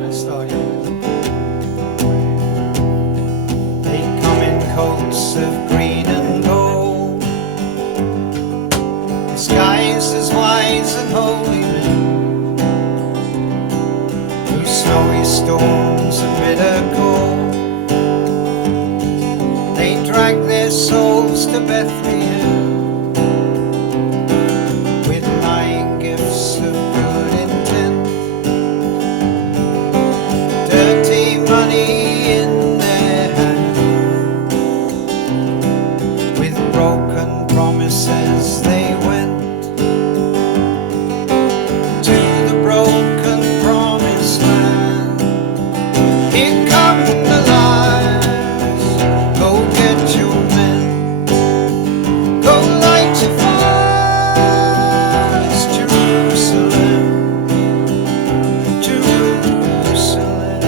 Let's start again. They come in coats of green and gold, disguised as wise and holy men, through snowy storms and bitter cold. They drag their souls to Bethlehem with lying gifts of good intent, dirty money in their hand. With broken promises they went to the broken promised land. Here come the lights, go get your men, go light your fires, Jerusalem, Jerusalem.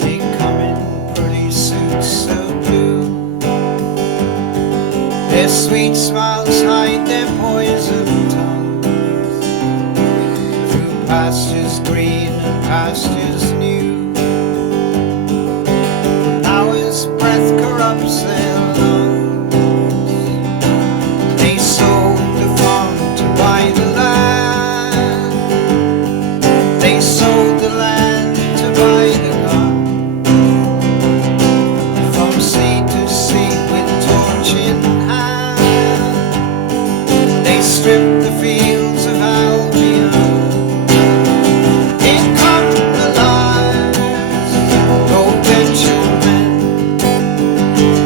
They come in pretty suits of blue, their sweet smiles hide their poison tongues, through pastures green and pastures new. Hour's breath corrupts their lungs. They sold the farm to buy the land. They sold the land to buy the gun. From sea to sea with torch in hand, they stripped the fields of Albion. Here come the lights, go get your men,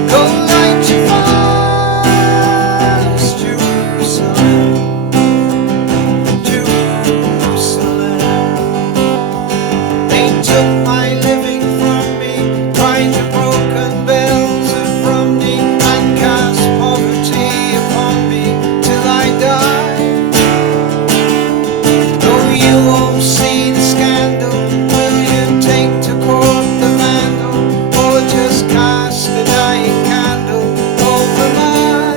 go light your fires, Jerusalem, Jerusalem. They took my living from me, cried the broken bells of Romney, and cast poverty upon me till I die. Though you won't see the scandal, will you take to court the vandal, or just cast a dying candle over my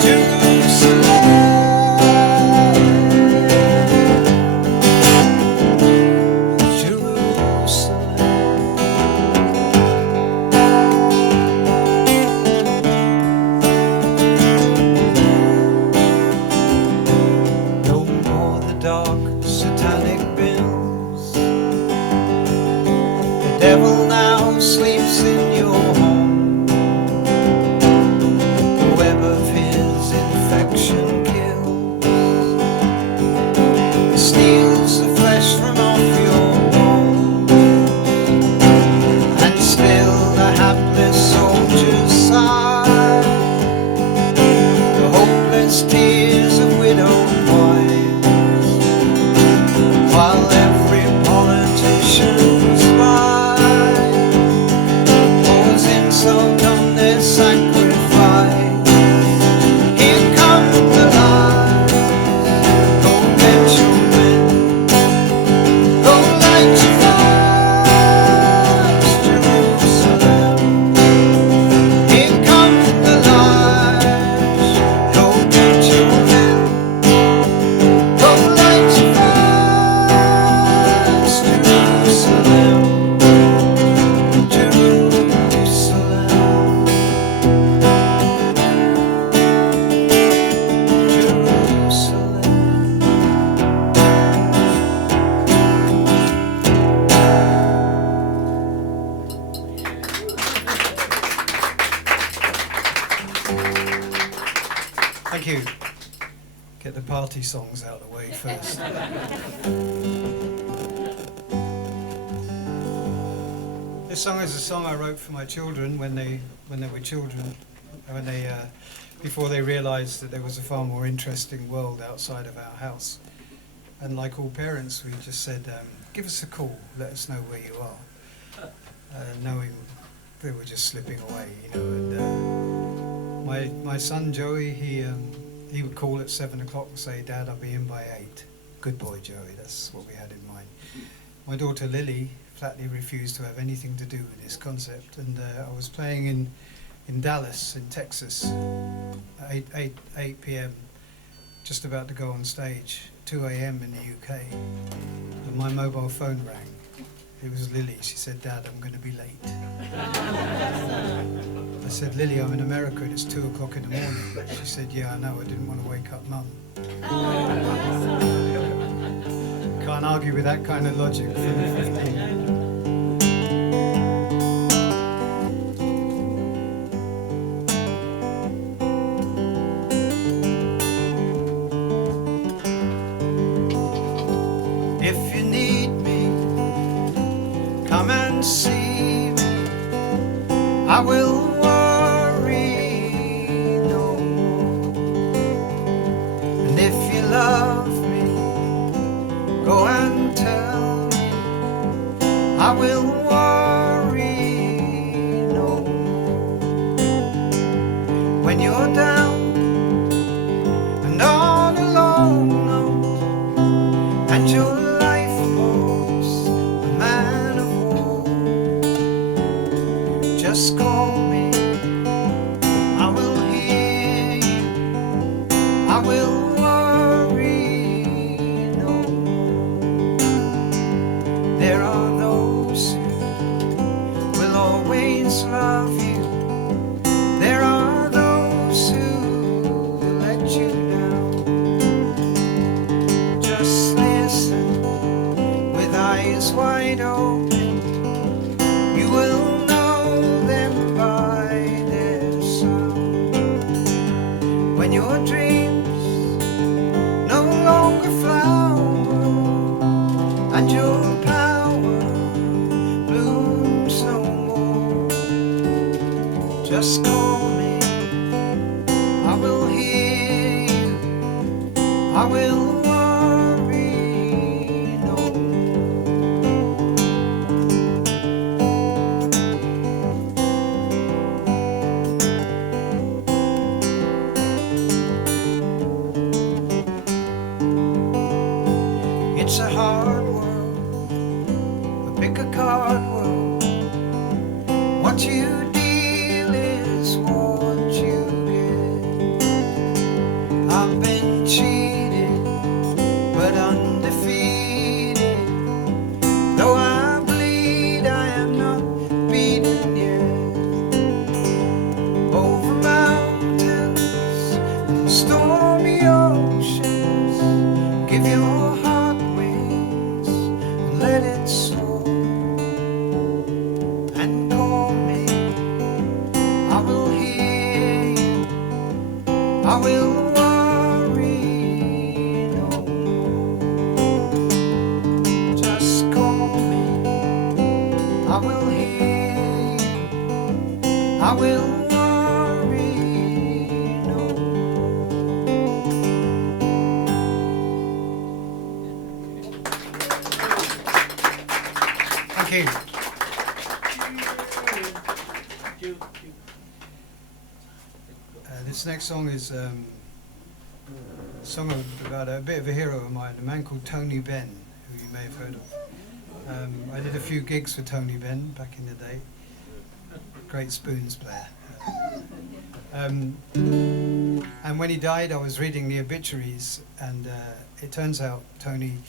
Jerusalem? Jerusalem. No more the dark satanic bills. The devil now sleeps in your home. The web of his infection kills, steals the flesh from off your bones, and still the hapless soldiers sigh the hopeless tears of widowed wives, while every politician's life pours insult on their sacrifice. Here come the lights, go get your men, go light your fires, Jerusalem. Here come the lights, go get your men, go light your fires, Jerusalem, Jerusalem, Jerusalem. Thank you. Get the party songs out of the way first. This song is a song I wrote for my children when they were children, before they realised that there was a far more interesting world outside of our house. And like all parents, we just said, give us a call, let us know where you are, knowing they were just slipping away, you know. And my son Joey, he would call at 7 o'clock and say, "Dad, I'll be in by 8." Good boy, Joey. That's what we had in mind. my daughter Lily flatly refused to have anything to do with this concept, and I was playing in Dallas, in Texas, at 8 p.m., just about to go on stage, 2 a.m. in the UK, and my mobile phone rang. It was Lily. She said, "Dad, I'm going to be late." I said, "Lily, I'm in America and it's 2 o'clock in the morning." She said, "Yeah, I know, I didn't want to wake up Mum." Can't argue with that kind of logic from 15. If you need me, come and see me. I will worry no more. And if you love me, go and tell me. I will worry no more. When you're down and on a low note, and your lifeboat's a man of war, just call me. I will hear you. I will worry no more. There are those who will always love you. There are those who will let you down. Just listen with eyes wide open. You will know them by their sound. When your dreams no longer flower and your power blooms no more, just call me. I will hear you. I will worry no more. It's a hard world, a pick a card world. What you deal is what you get. I've been cheated, but undefeated. Though I bleed, I am not beaten yet. Over mountains and stormy oceans, give your heart wings and let it soar. And call me. I will hear you. I will worry no more. Just call me. I will hear you. I will worry no more. Thank you. This next song is a song about a bit of a hero of mine, a man called Tony Benn, who you may have heard of. I did a few gigs for Tony Benn back in the day. Great spoons player. And when he died, I was reading the obituaries, and it turns out Tony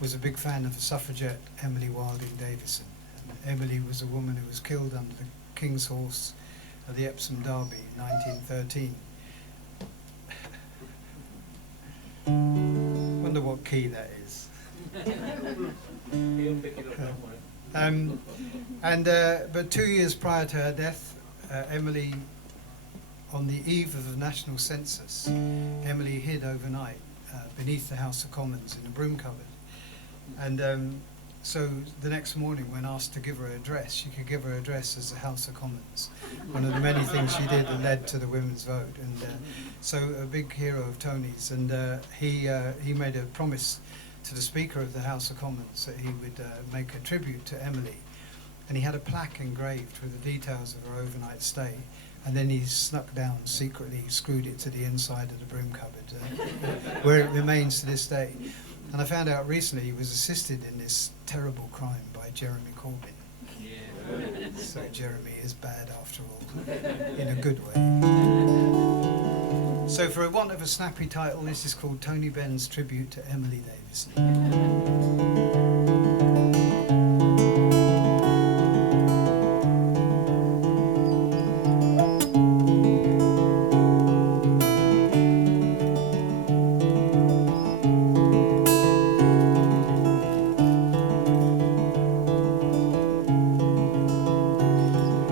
was a big fan of the suffragette Emily Wilding Davison. And Emily was a woman who was killed under the King's Horse at the Epsom Derby in 1913. Wonder what key that is. He'll pick it up that way. But 2 years prior to her death, Emily, on the eve of the national census, Emily hid overnight beneath the House of Commons in a broom cupboard. And so the next morning, when asked to give her address, she could give her address as the House of Commons. One of the many things she did that led to the women's vote. And so a big hero of Tony's. And he made a promise to the Speaker of the House of Commons that he would make a tribute to Emily. And he had a plaque engraved with the details of her overnight stay. And then he snuck down secretly, screwed it to the inside of the broom cupboard, where it remains to this day. And I found out recently he was assisted in this terrible crime by Jeremy Corbyn. So Jeremy is bad after all, in a good way. So for a want of a snappy title, this is called Tony Benn's Tribute to Emily Davison.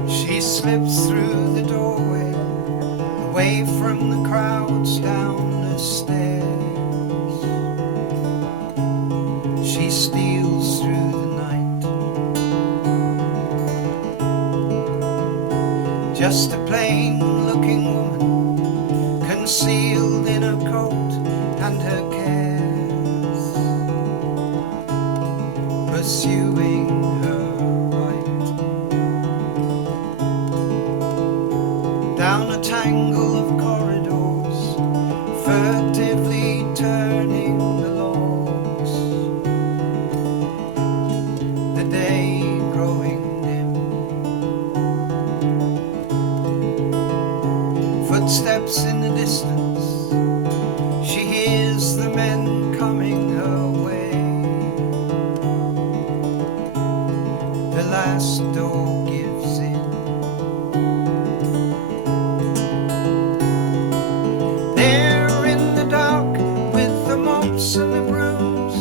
She slips through the doorway, away from the crowds down the stairs. She steals through the night, just a plain-looking woman, concealed in her coat and her cares, pursuing her right down a tangle of corridors, furtively turning the logs, the day growing dim. Footsteps in the distance, she hears the men coming her way. The last door gives in. There in the dark with the mops and the brooms,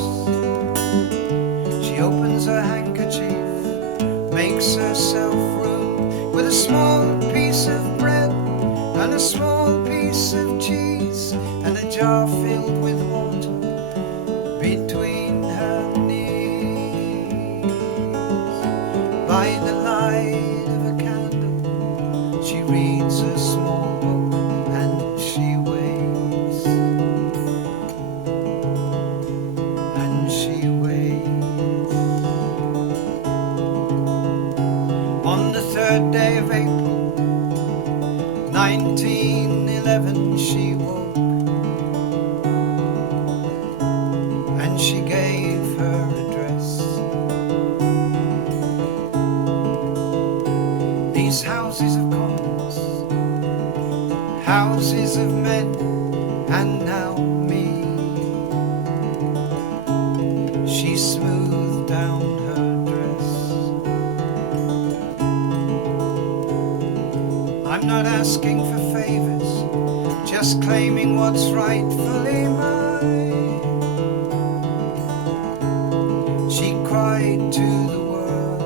she opens her handkerchief, makes herself room with a small piece of bread and a small piece of cheese and a jar filled with water between her knees. By the light of a candle, she reads a small book and she waits. And she waits. On the 3rd day of April, 1911, she woke, and she gave her address. These houses of commons, houses of men, and now me. She smoothed down her dress. I'm not asking for favors, just claiming what's rightfully mine. She cried to the world,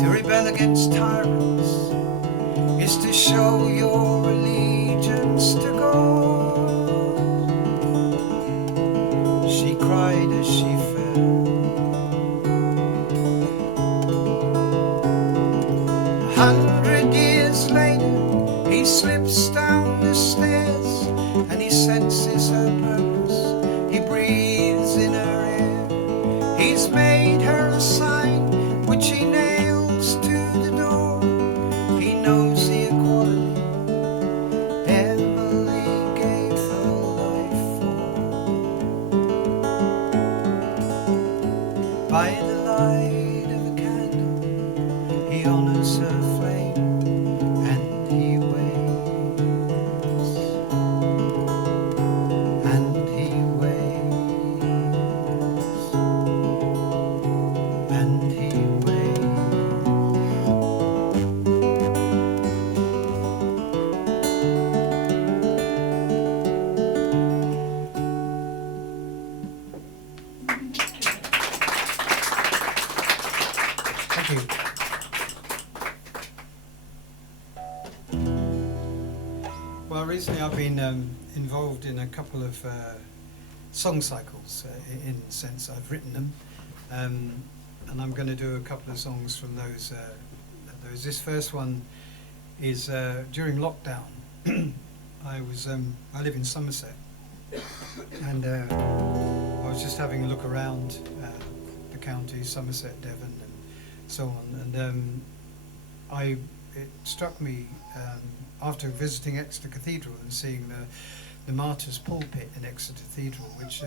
to rebel against tyrants is to show your allegiance to God. She cried as she fell. 100 years later, he slips down the stairs and he senses her purpose. He breathes in her air. He's made her a sign which he nails to the door. He knows the equality Emily gave her life for. By the light of a candle, he honors her flame and he waits. And he waits. And he waits. Thank you. Well, recently I've been involved in a couple of song cycles, in the sense I've written them, and I'm going to do a couple of songs from those. This first one is during lockdown. I live in Somerset, and I was just having a look around the county, Somerset, Devon, and so on, and it struck me after visiting Exeter Cathedral and seeing the Martyrs' Pulpit in Exeter Cathedral, which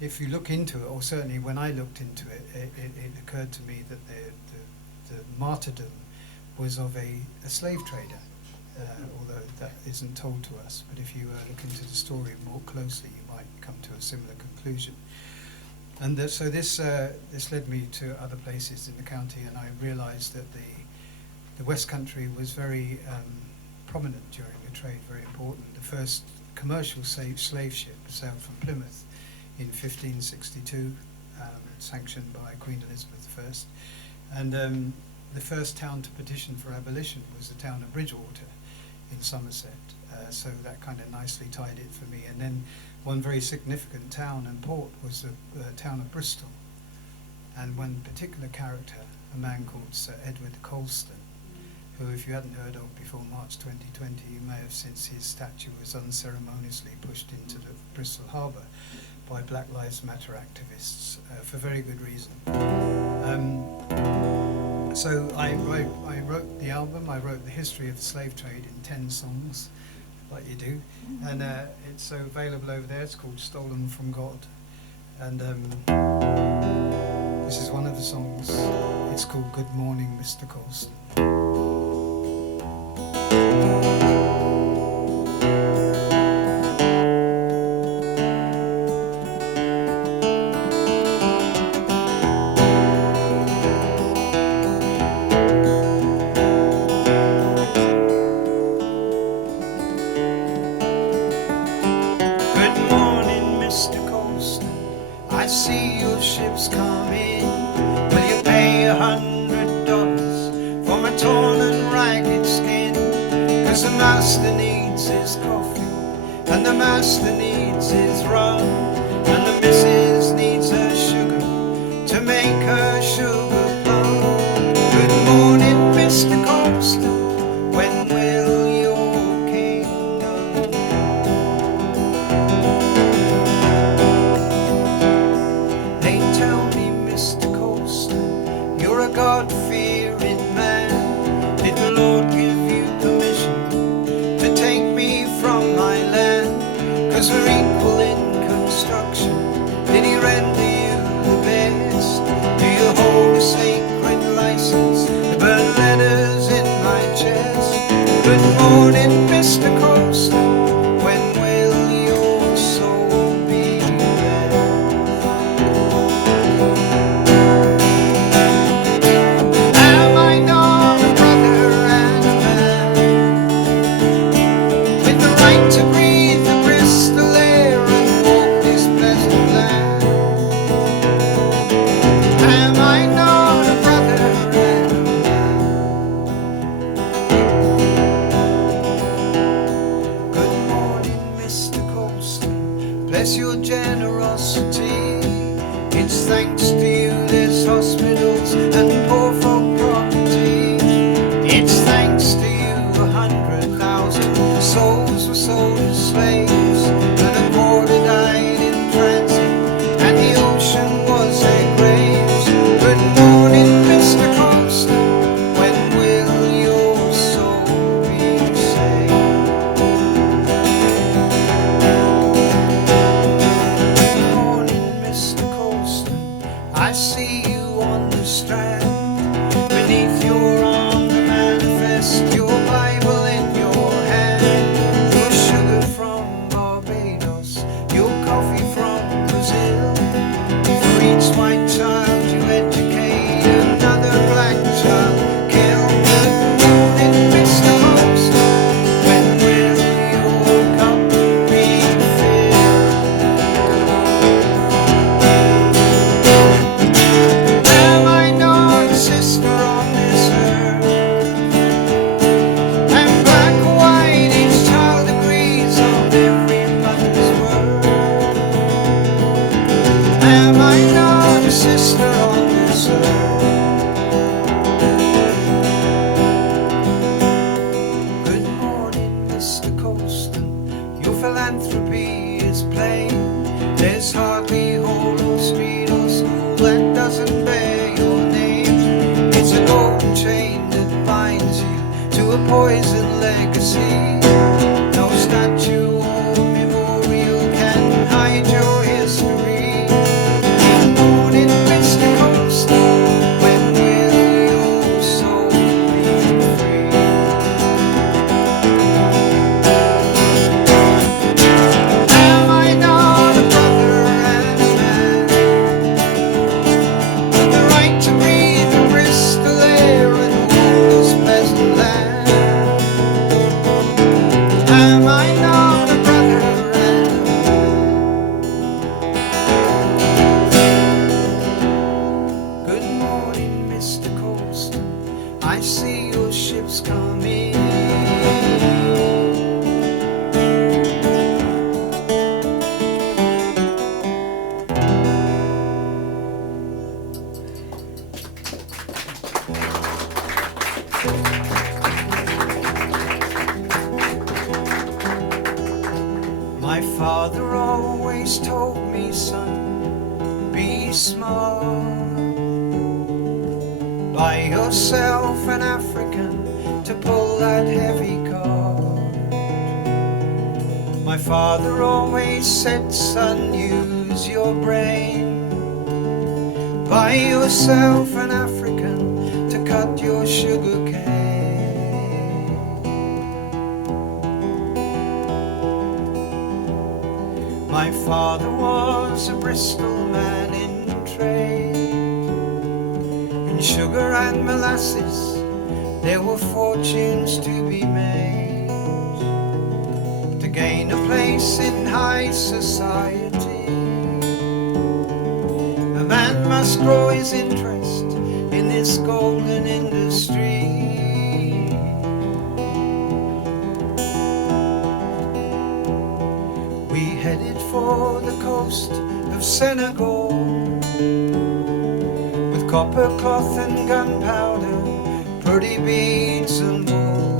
if you look into it, or certainly when I looked into it, it occurred to me that the martyrdom was of a slave trader, although that isn't told to us. But if you look into the story more closely, you might come to a similar conclusion. And so this led me to other places in the county, and I realised that the West Country was very prominent during the trade, very important. The first commercial slave ship sailed from Plymouth in 1562, sanctioned by Queen Elizabeth I. And the first town to petition for abolition was the town of Bridgewater in Somerset. So that kind of nicely tied it for me. And then one very significant town and port was the town of Bristol. And one particular character, a man called Sir Edward Colston, who, if you hadn't heard of before March 2020, you may have, since his statue was unceremoniously pushed into the Bristol Harbour by Black Lives Matter activists for very good reason. So I wrote the album. I wrote the history of the slave trade in 10 songs, like you do, and it's available over there. It's called Stolen from God, and this is one of the songs. It's called Good Morning, Mr. Colston. I see your ships come in. Will you pay $100 for my torn and ragged skin? 'Cause the master needs his coffee, and the master needs his rum, and the missus needs her sugar to make her sugar plum. Good morning, Mr. Colston, when will your kingdom God-fearing man? Did the Lord give you permission to take me from my land? 'Cause we're equal in construction. Did he render you the best? Do you hold a sacred license to burn letters in my chest? Good morning, Mr. Colston, when will your soul be there? To breathe the Bristol air and walk this pleasant land. Am I not a brother and a man? Good morning, Mr. Colston, bless your generosity. It's thanks to you there's hospitals and poor folk property. It's thanks to you 100,000 souls were sold as slaves, and a quarter died in transit, and the ocean was their graves. Good morning, Mr. Colston, when will your soul be saved? Good morning, Mr. Colston, I see you on the strand. Beneath your arm the manifest, your Bible in your hand. Your sugar from Barbados, your coffee from Brazil. For each white child you educate, another black child kill. Good morning, Mr. Colston, when will your cup be filled? Am I not a sister on this earth? And black or white, each child agrees on every mother's word. Am I not a sister on this earth? Good morning, Mr. Colston, your philanthropy is plain. There's hardly hall or street or school that doesn't bear your name. It's a golden chain that binds you to a poison legacy. No I see your ships coming. My father always told me, son, be smart. Buy yourself an African to pull that heavy cart. My father always said, son, use your brain. Buy yourself an African to cut your sugar cane. My father was a Bristol man in trade. In sugar and molasses there were fortunes to be made. To gain a place in high society, a man must grow his interest in this golden industry. We headed for the coast of Senegal, with copper cloth and gunpowder, pretty beads and wool.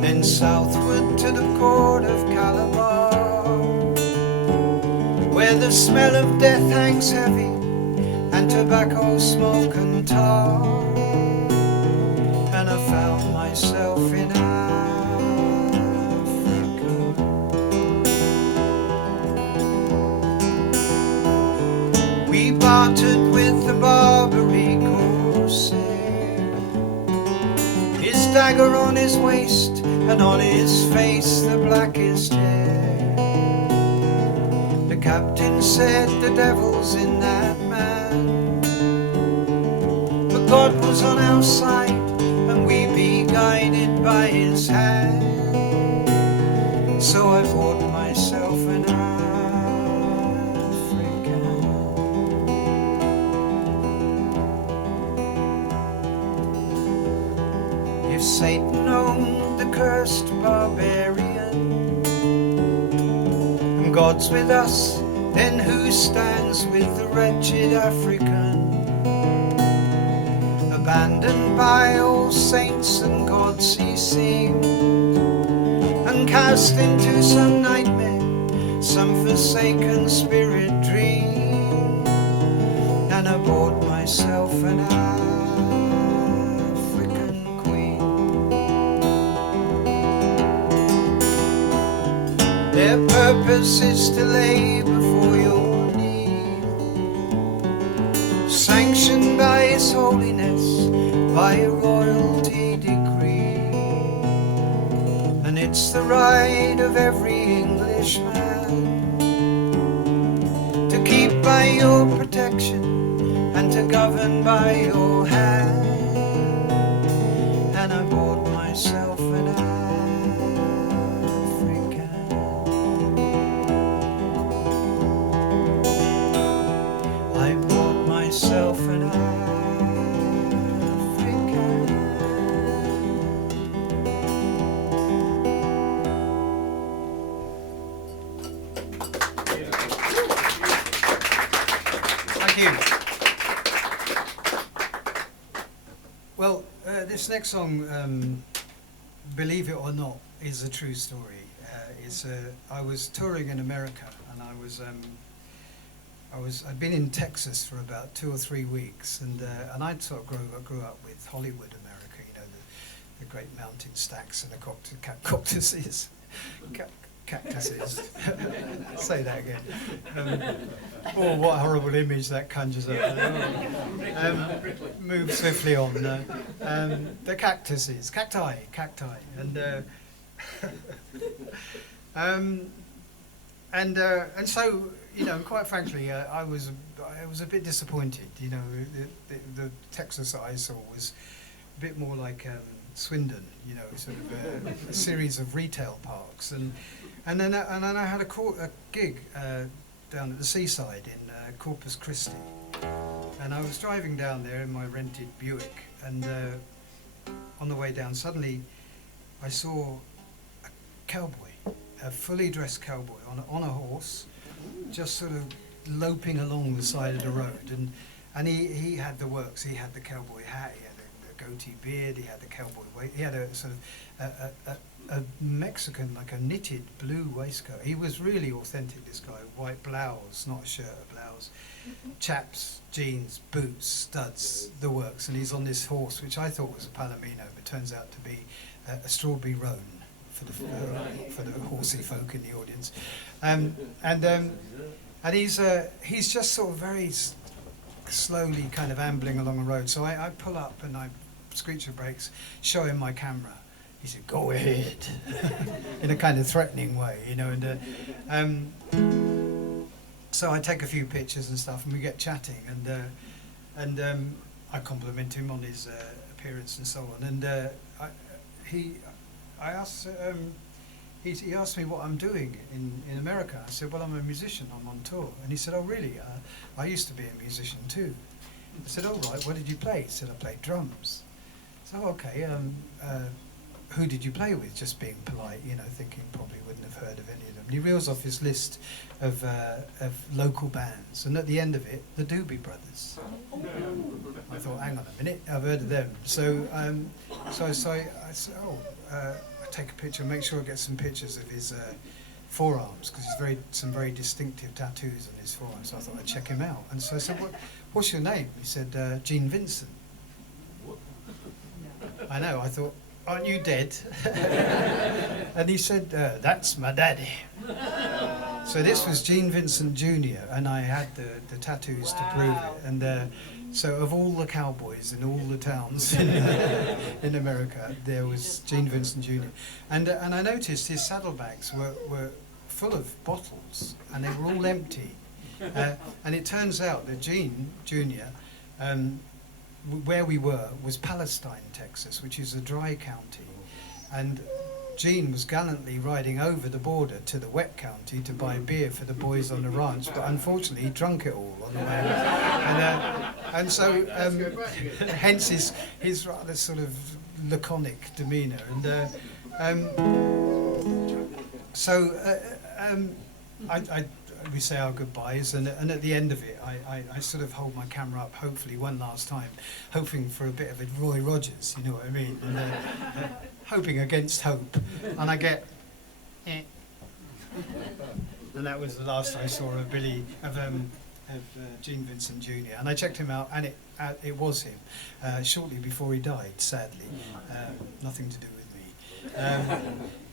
Then southward to the court of Calabar, where the smell of death hangs heavy, and tobacco smoke and tar. And I found myself in Africa. We bartered with the Barbary corsair, his dagger on his waist, and on his face the blackest hair. The captain said, the devil's in that man, but God was on our side, and we be guided by his hand. So I bought myself an African. If Satan owned the cursed barbarian, and God's with us, then who stands with the wretched African? Abandoned by all saints and gods he seemed, and cast into some nightmare, some forsaken spirit dream. And I bought myself an African queen. Their purpose is to lay before your knee, sanctioned by His holiness, by a royalty decree. And it's the right of every Englishman to keep by your protection and to govern by your hand. And I bought myself an African. I bought myself an African. Thank you. Well, this next song, believe it or not, is a true story. I was touring in America, and I'd been in Texas for about 2 or 3 weeks, and I sort of grew up with Hollywood America, you know, the great mountain stacks and the cactuses. Cactuses. Say that again. Oh, what a horrible image that conjures up. Move swiftly on. The cactuses, cacti, and so, you know, quite frankly, I was a bit disappointed. You know, the Texas that I saw was a bit more like Swindon, you know, sort of a series of retail parks, and then I had a gig down at the seaside in Corpus Christi, And I was driving down there in my rented Buick, and on the way down, suddenly I saw a cowboy, a fully dressed cowboy on a horse, just sort of loping along the side of the road. And he had the works. He had the cowboy hat, he had a goatee beard, he had the cowboy he had a sort of a Mexican, like a knitted blue waistcoat. He was really authentic, this guy. White blouse, not a shirt, a blouse. Chaps, jeans, boots, studs, the works. And he's on this horse, which I thought was a Palomino, but turns out to be a strawberry roan for the horsey folk in the audience. And he's just sort of very slowly kind of ambling along the road. So I pull up and I screech the brakes, show him my camera. He said, "Go ahead," in a kind of threatening way, you know. And so I take a few pictures and stuff, and we get chatting, and I compliment him on his appearance and so on. And he asked me what I'm doing in America. I said, "Well, I'm a musician. I'm on tour." And he said, "Oh, really? I used to be a musician too." I said, "Oh, right. What did you play?" He said, "I played drums." So, okay. Who did you play with? Just being polite, you know, thinking probably wouldn't have heard of any of them. And he reels off his list of local bands, and at the end of it, the Doobie Brothers. I thought, hang on a minute, I've heard of them. So I said, I take a picture, make sure I get some pictures of his forearms, because he's some very distinctive tattoos on his forearms. So I thought I'd check him out. And so I said, "What's your name?" He said, "Gene Vincent." I know. I thought, "Aren't you dead?" And he said, "That's my daddy." So this was Gene Vincent Jr., and I had the tattoos to prove it. And so of all the cowboys in all the towns in America, there was Gene Vincent Jr. And I noticed his saddlebags were full of bottles, and they were all empty. And it turns out that Gene Jr., where we were was Palestine, Texas, which is a dry county, and Gene was gallantly riding over the border to the wet county to buy beer for the boys on the ranch, but unfortunately he drunk it all on the way. And so hence his rather sort of laconic demeanour. We say our goodbyes, and at the end of it, I sort of hold my camera up, hopefully one last time, hoping for a bit of a Roy Rogers, you know what I mean, and hoping against hope, and I get, and that was the last I saw of Gene Vincent Jr. And I checked him out, and it was him, shortly before he died, sadly, nothing to do with me.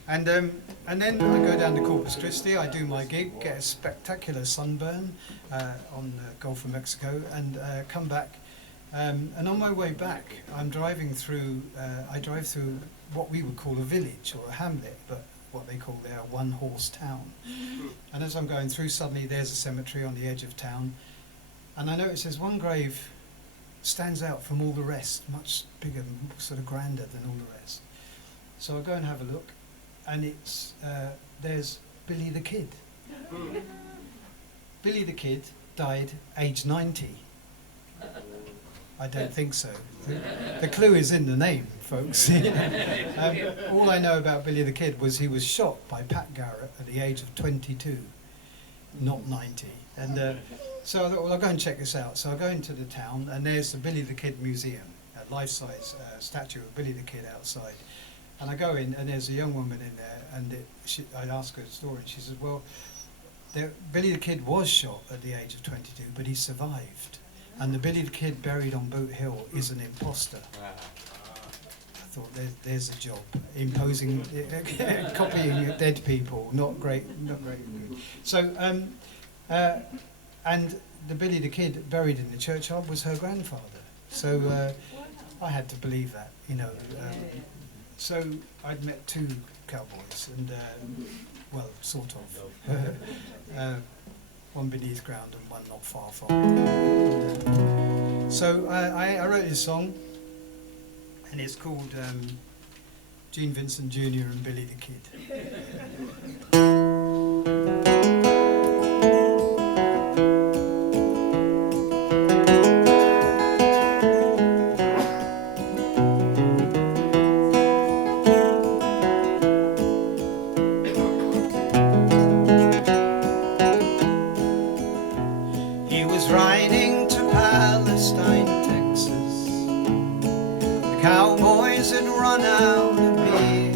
And then I go down to Corpus Christi, I do my gig, get a spectacular sunburn on the Gulf of Mexico, and come back. And on my way back, I'm driving through, I drive through what we would call a village or a hamlet, but what they call their one-horse town. And as I'm going through, suddenly there's a cemetery on the edge of town, and I notice there's one grave stands out from all the rest, much bigger, sort of grander than all the rest. So I go and have a look, and it's there's Billy the Kid. Billy the Kid died aged 90. I don't think so. The clue is in the name, folks. All I know about Billy the Kid was he was shot by Pat Garrett at the age of 22, not 90. And so I thought, well, I'll go and check this out. So I go into the town, and there's the Billy the Kid Museum, a life-size statue of Billy the Kid outside. And I go in, and there's a young woman in there, and I ask her a story, and she says, well, Billy the Kid was shot at the age of 22, but he survived. And the Billy the Kid buried on Boot Hill is an imposter. I thought, there's a job. Imposing, copying dead people, not great. So, and the Billy the Kid buried in the churchyard was her grandfather. So I had to believe that, you know. So I'd met two cowboys, and well, sort of. One beneath ground and one not far from. So I wrote this song, and it's called Gene Vincent Jr. and Billy the Kid. run out of beer.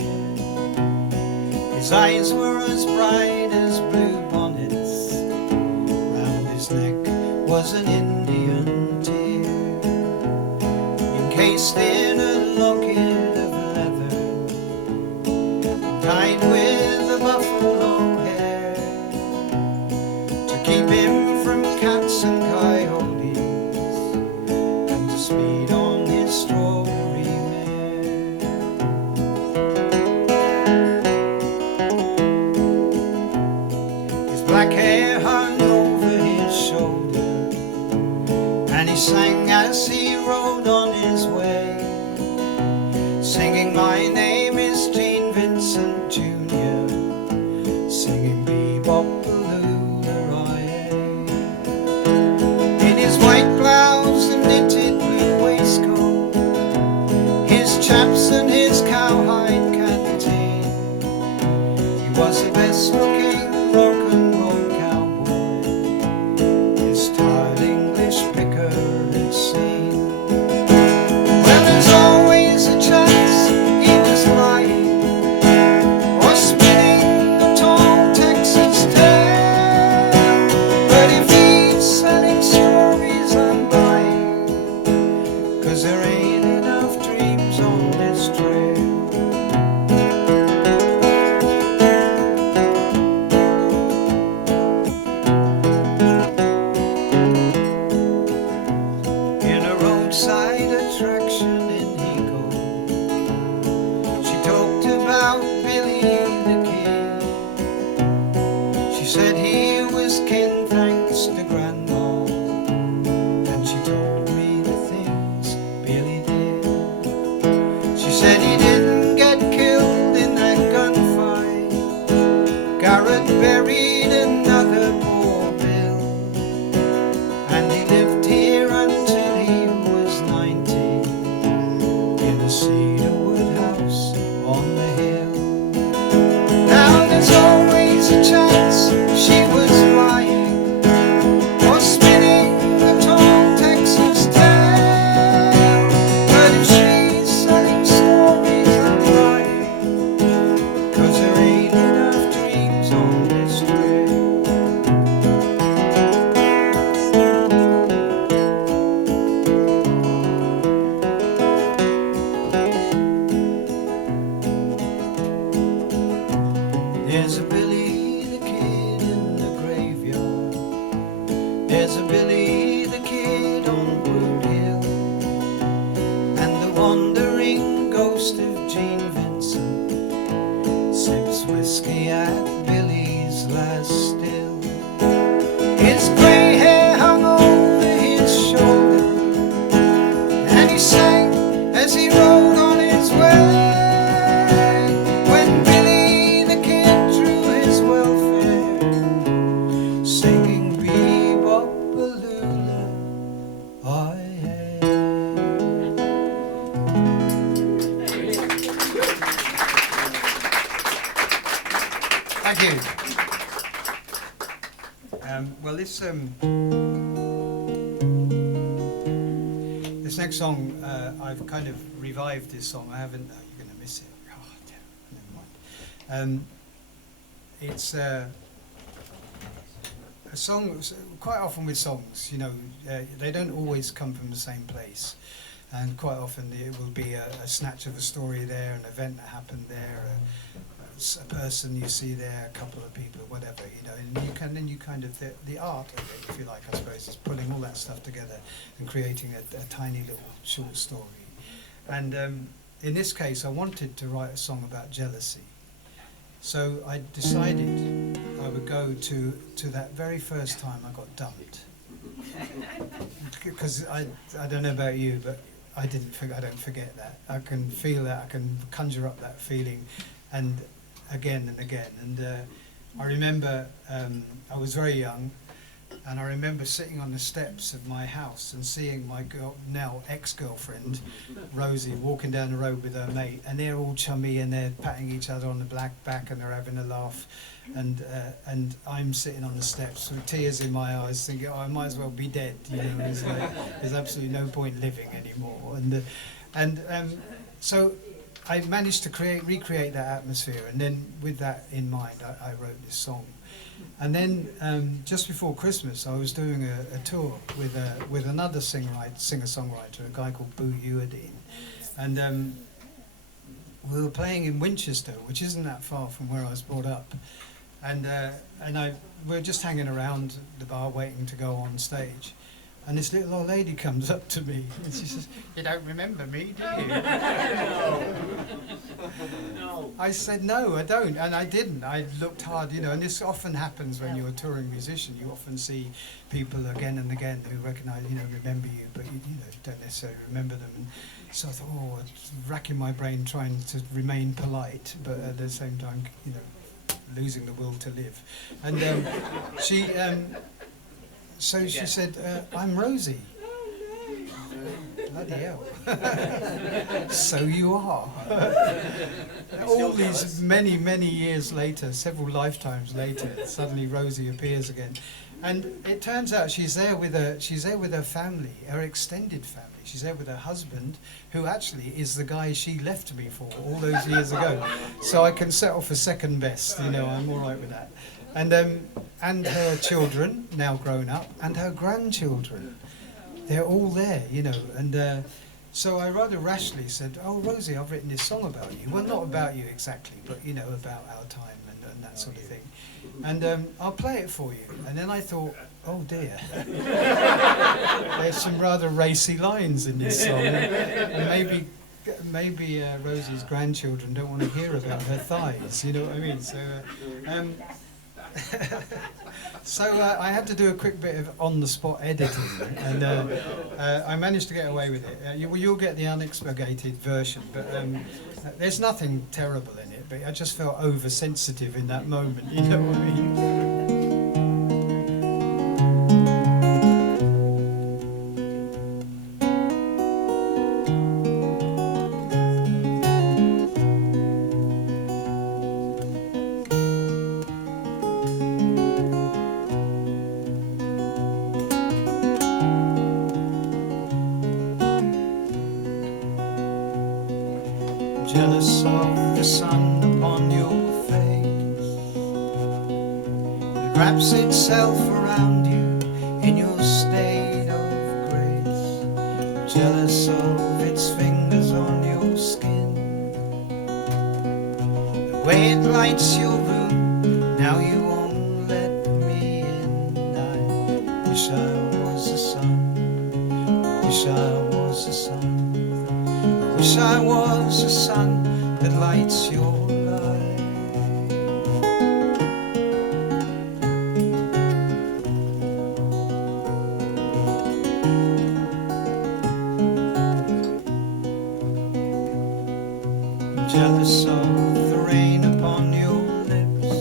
His eyes were as bright as blue bonnets, round his neck was an Indian tear, encased in a locket of leather, tied with a buffalo hair, to keep him from cats and coyotes, and to speed on his strawberry mare. His black hair hung over his shoulder, and he sang as he rode on his way, singing, "My name is Gene Vincent Jr., singing bebop-a-loo-la-rie." In his white blouse and knitted blue waistcoat, his chaps and his cowhide canteen, he was the best-looking rock and roll cowboy this tired English picker had seen. Well, there's always a chance he was lying or spinning a tall Texas tale, but if he's selling stories, I'm buying, 'cause there ain't enough dreams on this trail. In a roadside attraction in Higo, she talked about Billy the Kid. She said he was kin thanks to Grandma, and she told me the things Billy did. She said he didn't get killed in that gunfight, Garrett buried another poor Bill, and he lived here until he was 90 in a cedarwood house on the hill. Now there's always a chance she was lying or spinning a tall Texas tale, but if she's selling stories, I'm lying, 'cause there ain't enough dreams on this trail. There's a Billy the Kid in the graveyard, there's a Billy the Kid on Brood Hill, and the wandering ghost of Gene Vincent sips whiskey at Billy's last still. His grey hair hung over his shoulder, and he sang as he rode on his way, when Billy the Kid drew his welfare, singing bebop-a-loo-la-rie. Thank you. Well, this next song, I've kind of revived this song. I haven't. Oh, you're going to miss it. Oh, damn. Never mind. It's a song. Quite often with songs, they don't always come from the same place, and quite often it will be a snatch of a story there, an event that happened there, a person you see there, a couple of people, whatever, and you kind of the art of it, if you like, I suppose, is putting all that stuff together and creating a tiny little short story. And in this case, I wanted to write a song about jealousy. So I decided I would go to that very first time I got dumped, because I don't know about you, but I don't forget that. I can feel that. I can conjure up that feeling, and again and again. And I remember I was very young, And I remember sitting on the steps of my house and seeing my now ex-girlfriend, Rosie, walking down the road with her mate, and they're all chummy and they're patting each other on the back and they're having a laugh. And I'm sitting on the steps with tears in my eyes thinking, oh, I might as well be dead, you know, there's absolutely no point living anymore. So I managed to recreate that atmosphere, and then with that in mind, I wrote this song. And then just before Christmas, I was doing a tour with another singer-songwriter, a guy called Boo Ewerdine, and we were playing in Winchester, which isn't that far from where I was brought up, and we were just hanging around the bar waiting to go on stage. And this little old lady comes up to me and she says, "You don't remember me, do you?" No. I said, "No, I don't," and I didn't. I looked hard, you know, and this often happens when you're a touring musician. You often see people again and again who recognise, you know, remember you, but you know, don't necessarily remember them. And so I thought, oh, I was racking my brain trying to remain polite, but at the same time, you know, losing the will to live. And so she said, "I'm Rosie." Bloody hell. So you are. All these many years later, several lifetimes later, suddenly Rosie appears again. And it turns out she's there with her family, her extended family. She's there with her husband, who actually is the guy she left me for all those years ago. So I can settle for second best, you know, I'm all right with that. And her children, now grown up, and her grandchildren. They're all there, you know. And so I rather rashly said, "Oh, Rosie, I've written this song about you." Well, not about you exactly, but, you know, about our time and that sort of thing. And I'll play it for you. And then I thought, oh dear, there's some rather racy lines in this song. And maybe Rosie's grandchildren don't want to hear about her thighs, you know what I mean? So I had to do a quick bit of on-the-spot editing, and I managed to get away with it. You'll get the unexpurgated version, but there's nothing terrible in it, but I just felt oversensitive in that moment, you know what I mean? Jealous of the sun upon your face, it wraps itself around you in your state of grace. Jealous of its fingers on your skin, the way it lights your room. Now you won't let me in. I wish I was the sun. I wish I was the sun. I wish I was the sun that lights your life. I'm jealous of the rain upon your lips.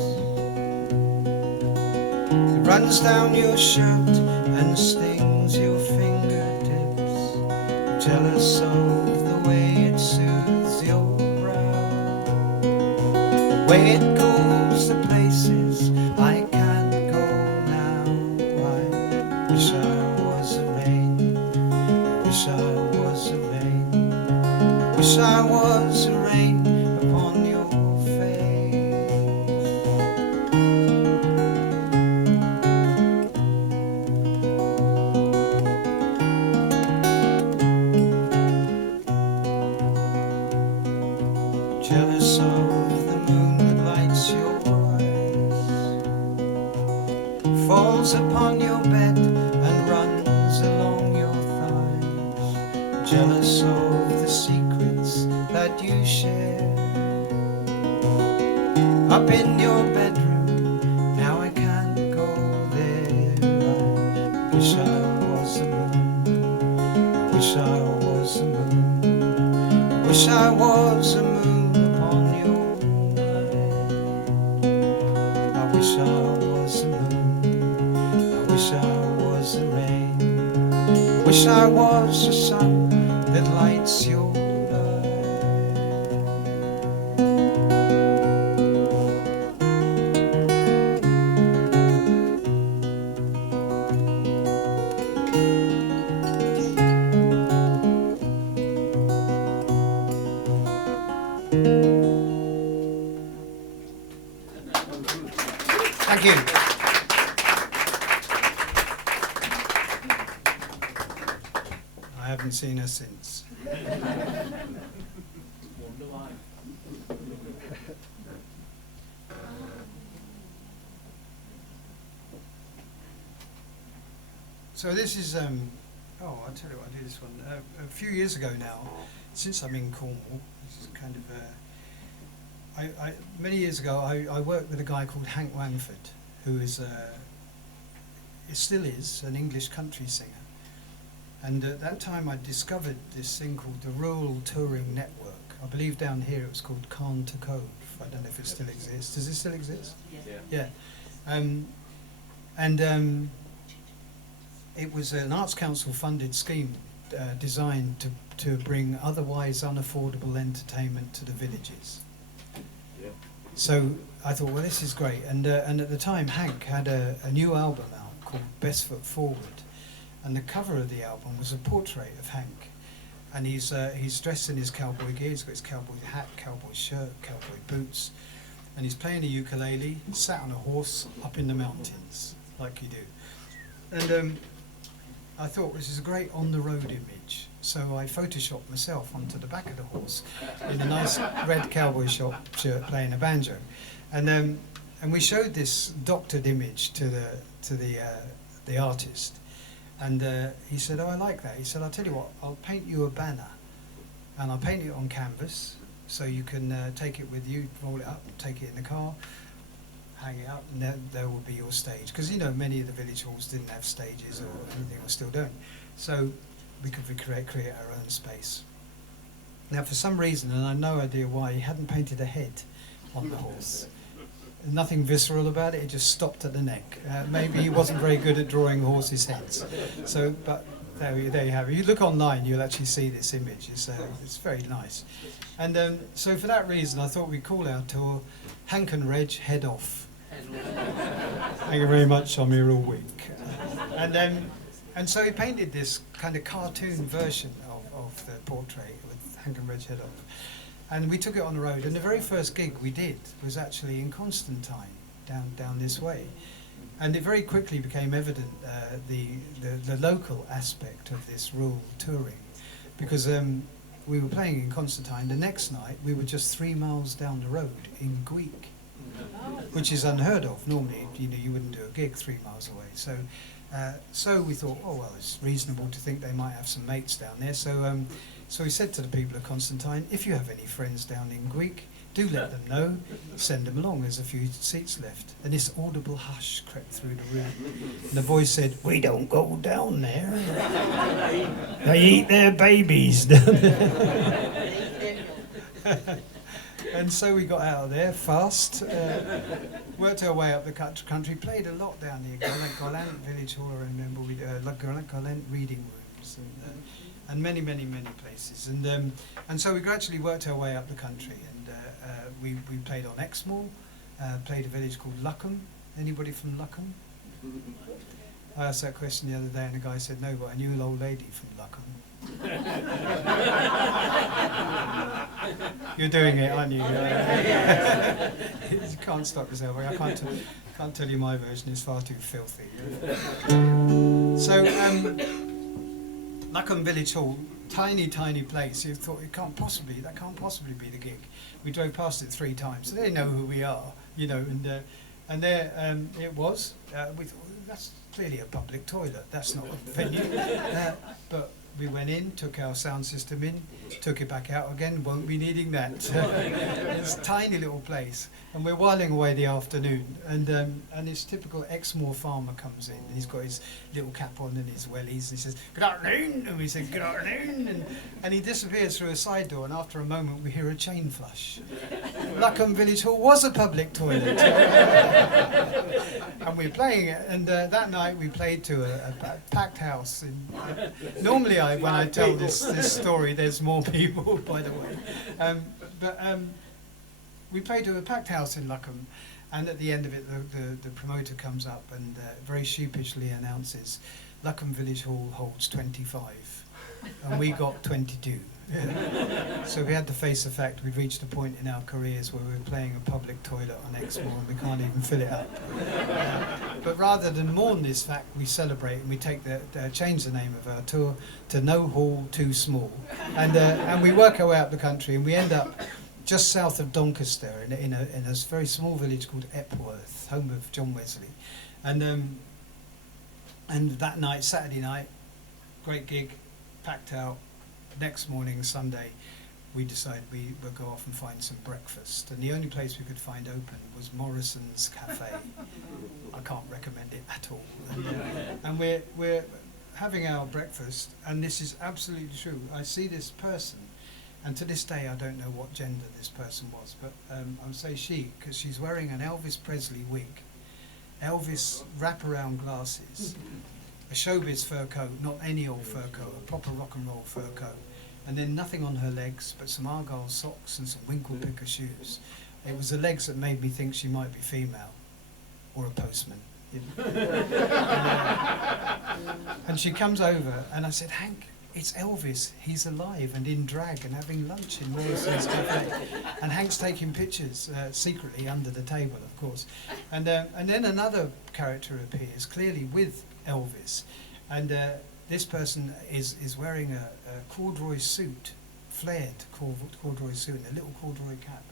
It runs down your shirt and stings your fingertips. I'm jealous of the way it soothes your brow, the way it goes to places I can't go now. I wish I was the rain. I wish I was the rain. I wish I was the rain upon your jealous of the moon that lights your eyes, falls upon your bed and runs along your thighs. Jealous of the secrets that you share up in your bedroom. Now I can't go there. I wish I was the moon. I wish I was the moon. I wish I was the moon. I wish I was the moon. I wish I was the rain. I wish I was the sun that lights your life. Thank you. I haven't seen her since. So this is, I'll tell you what, I do this one. A few years ago now, since I'm in Cornwall, this is kind of, many years ago, I worked with a guy called Hank Wangford, who is, still is, an English country singer. And at that time I discovered this thing called the Rural Touring Network. I believe down here it was called Cairn to Cove. I don't know if it still exists. Does it still exist? Yeah. It was an Arts Council funded scheme designed to bring otherwise unaffordable entertainment to the villages. Yeah. So I thought, well, this is great. And at the time, Hank had a new album out called Best Foot Forward. And the cover of the album was a portrait of Hank. And he's dressed in his cowboy gear. He's got his cowboy hat, cowboy shirt, cowboy boots. And he's playing a ukulele, sat on a horse up in the mountains, like you do. And I thought this is a great on-the-road image. So I photoshopped myself onto the back of the horse in a nice red cowboy shirt playing a banjo. And we showed this doctored image to the artist. And he said, oh, I like that. He said, I'll tell you what, I'll paint you a banner. And I'll paint it on canvas, so you can take it with you, roll it up, take it in the car, hang it up, and there will be your stage. Because, you know, many of the village halls didn't have stages or anything, or still don't. So we could create our own space. Now, for some reason, and I have no idea why, he hadn't painted a head on the horse. Nothing visceral about it, it just stopped at the neck. Maybe he wasn't very good at drawing horses' heads. So, but there you have it. You look online, you'll actually see this image. It's very nice. And so for that reason, I thought we'd call our tour Hank and Reg Head Off. Thank you very much, I'm here all week. And so he painted this kind of cartoon version of the portrait with Hank and Reg Head Off. And we took it on the road, and the very first gig we did was actually in Constantine, down this way. And it very quickly became evident the local aspect of this rural touring, because we were playing in Constantine. The next night we were just 3 miles down the road in Gweek, which is unheard of. Normally, you wouldn't do a gig 3 miles away. So we thought, oh well, it's reasonable to think they might have some mates down there. So we said to the people of Constantine, if you have any friends down in Gweek, do let them know, send them along, there's a few seats left. And this audible hush crept through the room. And the voice said, we don't go down there. They eat their babies down there. And so we got out of there fast, worked our way up the country, played a lot down here, Gallant Village Hall, I remember, we Gallant reading rooms, and many, many, many places. And so we gradually worked our way up the country, and we played on Exmoor, played a village called Luckham. Anybody from Luckham? I asked that question the other day, and the guy said, no, but I knew an old lady from Luckham. You're doing it, aren't you? You can't stop yourself. I can't tell you my version, it's far too filthy. So, Luckham Village Hall, tiny place. You thought that can't possibly be the gig. We drove past it 3 times, so they know who we are, and there it was. We thought, that's clearly a public toilet. That's not a venue. But we went in, took our sound system in, took it back out again, won't be needing that. It's a tiny little place, and we're whiling away the afternoon, and this typical Exmoor farmer comes in, and he's got his little cap on and his wellies, and he says, good afternoon, and we say, good afternoon, and he disappears through a side door, and after a moment we hear a chain flush. Luckham Village Hall was a public toilet. And we're playing it, and that night we played to a packed house. Normally when I tell this story, there's more people, by the way. But we played to a packed house in Luckham, and at the end of it, the promoter comes up and very sheepishly announces, Luckham Village Hall holds 25, and we got 22. Yeah. So we had to face the fact we'd reached a point in our careers where we were playing a public toilet on Exmoor and we can't even fill it up. But rather than mourn this fact, we celebrate and we change the name of our tour to No Hall Too Small. And we work our way up the country and we end up just south of Doncaster in a very small village called Epworth, home of John Wesley. And that night, Saturday night, great gig, packed out. Next morning, Sunday, we decided we would go off and find some breakfast. And the only place we could find open was Morrison's Cafe. I can't recommend it at all. And we're having our breakfast, and this is absolutely true. I see this person, and to this day I don't know what gender this person was, but I'll say she, because she's wearing an Elvis Presley wig, Elvis wraparound glasses, a showbiz fur coat, not any old fur coat, a proper rock and roll fur coat, and then nothing on her legs but some Argyle socks and some winkle picker shoes. It was the legs that made me think she might be female or a postman. And she comes over and I said, "Hank, it's Elvis. He's alive and in drag and having lunch in Morrison's Cafe." And Hank's taking pictures secretly under the table, of course. And then another character appears, clearly with Elvis. And this person is wearing a corduroy suit, flared corduroy suit and a little corduroy cap.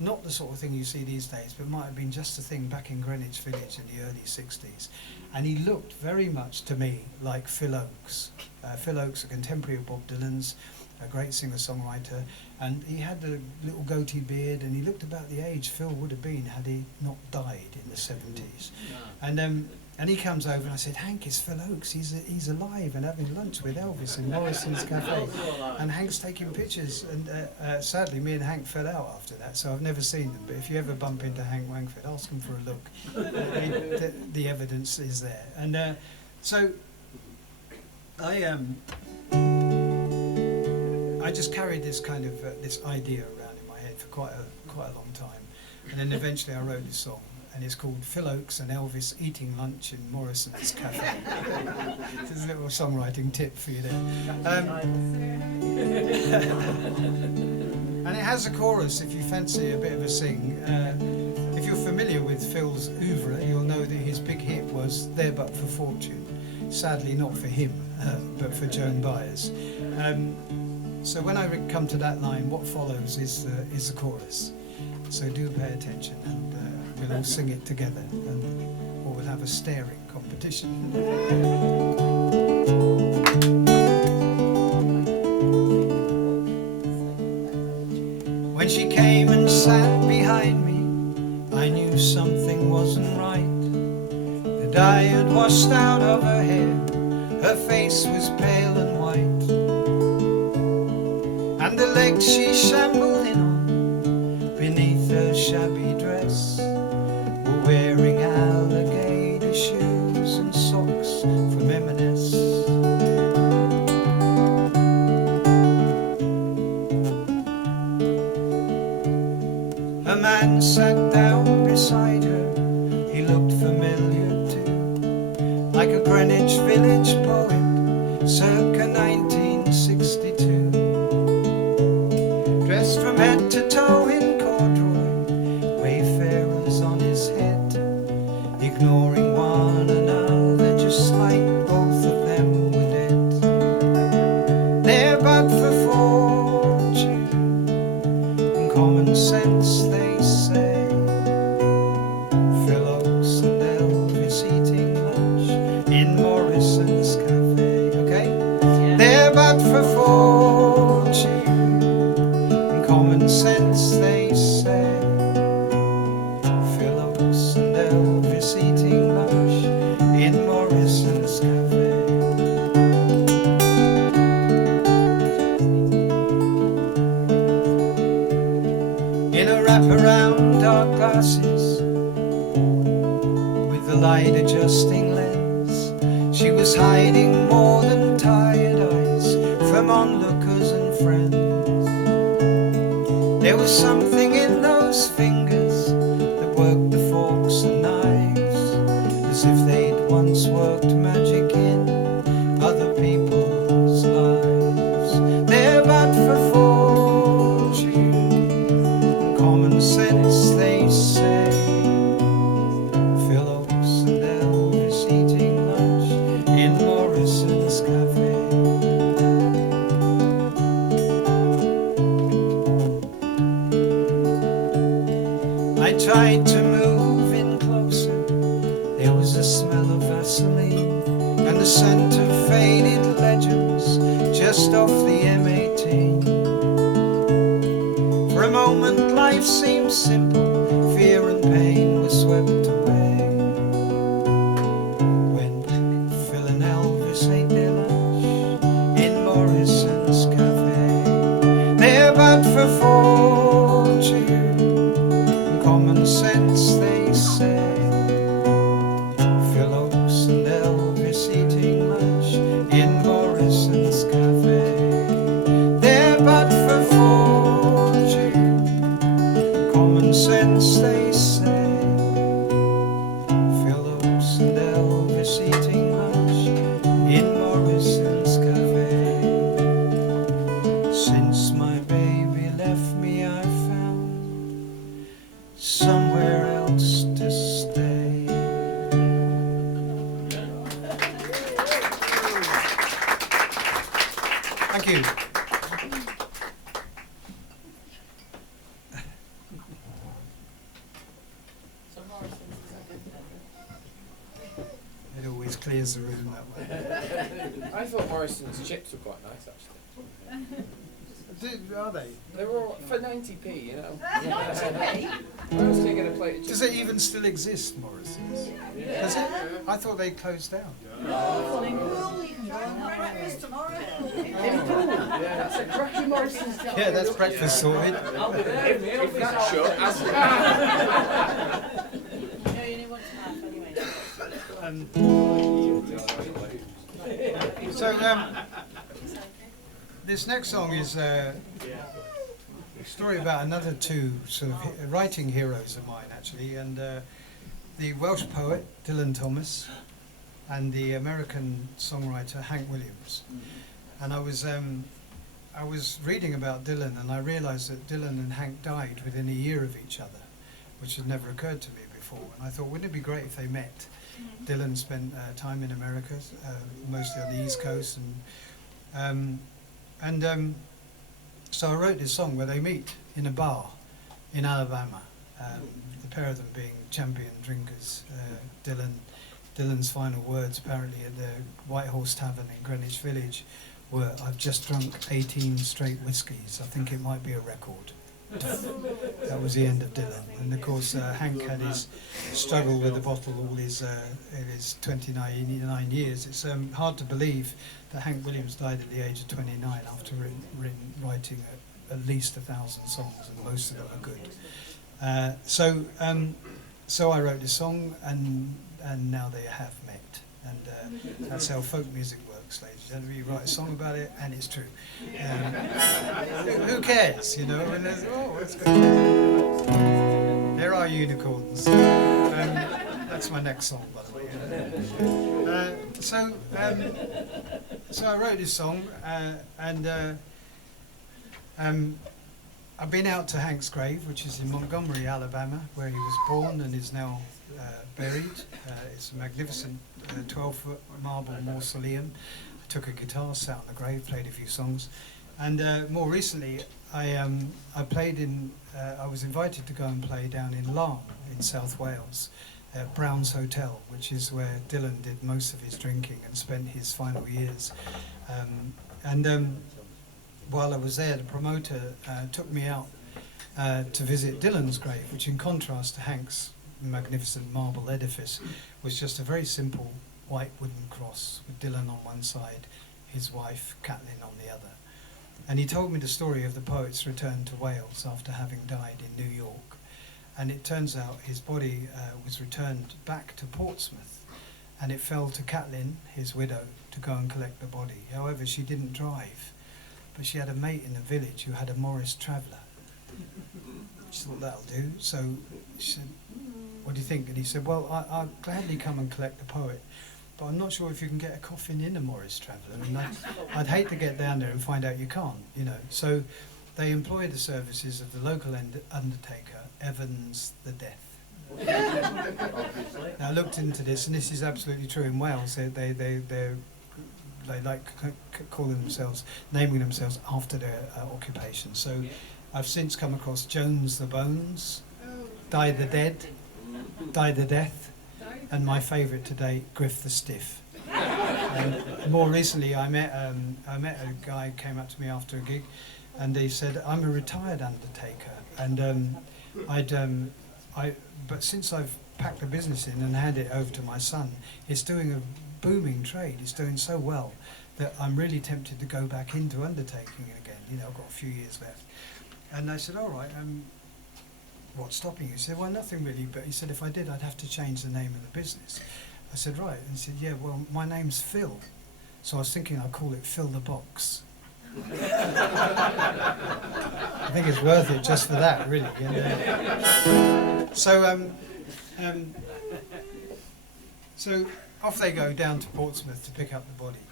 Not the sort of thing you see these days, but might have been just a thing back in Greenwich Village in the early 60s. And he looked very much to me like Phil Oakes. Phil Oakes, a contemporary of Bob Dylan's, a great singer-songwriter, and he had a little goatee beard, and he looked about the age Phil would have been had he not died in the 70s. And he comes over and I said, "Hank, it's Phil Oakes. He's alive and having lunch with Elvis in Morrison's Cafe." And Hank's taking pictures. And sadly, me and Hank fell out after that, so I've never seen them. But if you ever bump into Hank Wangford, ask him for a look. The evidence is there. And so I just carried this kind of this idea around in my head for quite a long time, and then eventually I wrote this song. And it's called Phil Oakes and Elvis Eating Lunch in Morrison's Cafe. There's a little songwriting tip for you there. And it has a chorus if you fancy a bit of a sing. If you're familiar with Phil's oeuvre, you'll know that his big hit was There But For Fortune. Sadly not for him, but for Joan Baez. So when I come to that line, what follows is the chorus. So do pay attention, and we'll all sing it together, or we'll have a staring competition. When she came and sat behind me, I knew something wasn't right. The dye had washed out of her hair, her face was pale and white, and the legs she shambled in on beneath her shabby dress were wearing alligator shoes and socks from M&S. A man sat down beside her, he looked familiar too, like a Greenwich Village poet circa 1962, dressed from head to toe in corduroy, wayfarers on his head, ignoring one another just like both of them were dead. They're but for fortune and common sense, they say. Phil Oakes and Elvis eating lunch in Morrison's Cafe. Okay? Yeah. They're but for fortune and common sense, they say. Phil Oakes and Elvis eating lunch in Morrison's Cafe. In a wraparound dark glasses with the light adjusting lens, she was hiding more than tired eyes from onlookers and friends. There was something in those fingers that worked the forks and knives, as if they'd once worked magic in other people's lives. They're but for tried to move in closer. There was a smell of Vaseline and the scent of faded legends just off the M18. For a moment life seemed simple, fear and pain were swept away. When Phil and Elvis ate their lunch in Morrison's cafe, there but for fortune and common sense, they say. Phil Oakes and Elvis eating lunch in Morrison's cafe, there but for fortune, common sense, they say. Phil Oakes and Elvis eating lunch in Morrison's cafe. Since my baby left me, I found somewhere else to stay. Thank you. It always clears the room that way. I thought Morrison's chips were quite nice, actually. Are they? They were all for 90p, you know. 90p? I was taking a plate of chips. Does it even still exist, Morrison's? Does it? I thought they closed down. Oh, you can go and have breakfast tomorrow. Yeah, that's it. Cracky Morrison's. Yeah, that's breakfast sorted. I'll be there. If that's shut, No, you only want to laugh anyway. So, this next song is a story about another two sort of writing heroes of mine, actually, and the Welsh poet Dylan Thomas and the American songwriter Hank Williams. And I was reading about Dylan, and I realised that Dylan and Hank died within a year of each other, which had never occurred to me before. And I thought, wouldn't it be great if they met? Dylan spent time in America, mostly on the East Coast, and so I wrote this song where they meet in a bar in Alabama, the pair of them being champion drinkers. Dylan's final words, apparently, at the White Horse Tavern in Greenwich Village were, "I've just drunk 18 straight whiskies. I think it might be a record." That was the end of Dylan. And of course, Hank had his struggle with the bottle all his in his 29 years. It's hard to believe that Hank Williams died at the age of 29 after writing at least 1,000 songs, and most of them are good. So I wrote this song, and now they have met, and that's how folk music works, ladies and gentlemen. You write a song about it, and it's true. Who cares, you know? And there's, oh, that's good. There are unicorns. That's my next song, by the way. So I wrote this song, and I've been out to Hank's grave, which is in Montgomery, Alabama, where he was born and is now buried. It's a magnificent 12-foot marble mausoleum. I took a guitar, sat on the grave, played a few songs, and more recently I was invited to go and play down in Larne in South Wales, at Brown's Hotel, which is where Dylan did most of his drinking and spent his final years. While I was there, the promoter took me out to visit Dylan's grave, which, in contrast to Hank's magnificent marble edifice, was just a very simple white wooden cross with Dylan on one side, his wife Catelyn on the other. And he told me the story of the poet's return to Wales after having died in New York. And it turns out his body was returned back to Portsmouth, and it fell to Catelyn, his widow, to go and collect the body. However, she didn't drive, but she had a mate in the village who had a Morris Traveller. She thought, that'll do. So she said, what do you think? And he said, well, I'll gladly come and collect the poet, but I'm not sure if you can get a coffin in a Morris Traveller. And I'd hate to get down there and find out you can't, you know. So they employed the services of the local undertaker, Evans the Death. Now, I looked into this, and this is absolutely true. In Wales, they like naming themselves after their occupation. So I've since come across Jones the Bones, Die the Dead, Die the Death, and my favourite today, Griff the Stiff. And more recently, I met a guy who came up to me after a gig, and he said, "I'm a retired undertaker, and but since I've packed the business in and handed it over to my son, it's doing a booming trade. It's doing so well that I'm really tempted to go back into undertaking again. You know, I've got a few years left." And I said, "All right, what's stopping you?" He said, "Well, nothing really, but he said if I did, I'd have to change the name of the business." I said, "Right." And he said, "Yeah, well, my name's Phil, so I was thinking I'd call it Fill the Box." I think it's worth it just for that, really. And, so off they go down to Portsmouth to pick up the body,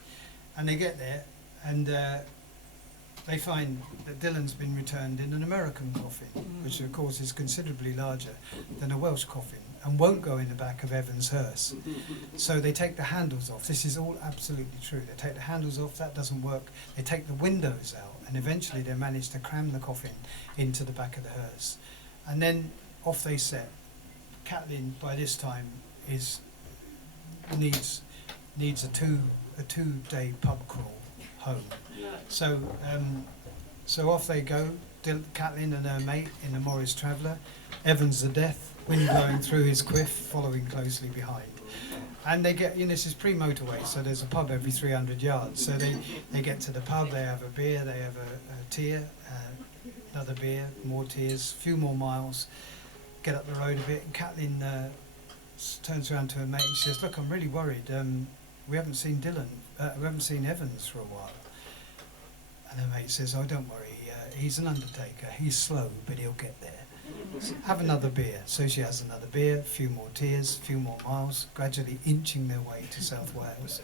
and they get there, and they find that Dylan's been returned in an American coffin, which of course is considerably larger than a Welsh coffin, and won't go in the back of Evan's hearse. So they take the handles off. This is all absolutely true. They take the handles off, that doesn't work. They take the windows out, and eventually they manage to cram the coffin into the back of the hearse. And then off they set. Kathleen, by this time, needs a two-day pub crawl home. So off they go. Kathleen and her mate in the Morris Traveller. Evan's the Death, wind blowing through his quiff, following closely behind. And they get, this is pre-motorway, so there's a pub every 300 yards. So they get to the pub, they have a beer, they have a tear, another beer, more tears, a few more miles, get up the road a bit, and Kathleen turns around to her mate and she says, "Look, I'm really worried. We haven't seen Evans for a while." And her mate says, "Oh, don't worry, he's an undertaker. He's slow, but he'll get there. So have another beer." So she has another beer, a few more tears, a few more miles, gradually inching their way to South Wales.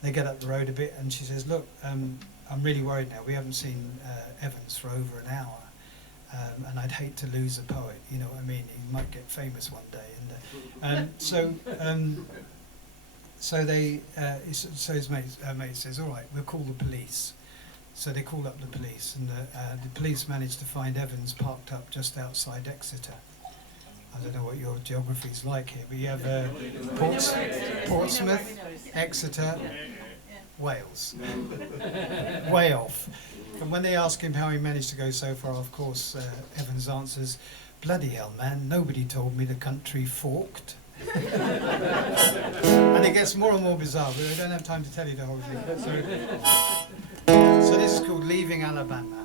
They get up the road a bit and she says, "Look, I'm really worried now. We haven't seen Evans for over an hour. And I'd hate to lose a poet, you know what I mean? He might get famous one day." And so his mate says, "All right, we'll call the police." So they call up the police, and the police managed to find Evans parked up just outside Exeter. I don't know what your geography's like here, but you have Portsmouth, Exeter, Wales. Way off. And when they ask him how he managed to go so far, of course, Evans answers, "Bloody hell, man, nobody told me the country forked." And it gets more and more bizarre, but we don't have time to tell you the whole thing. So this is called Leaving Alabama.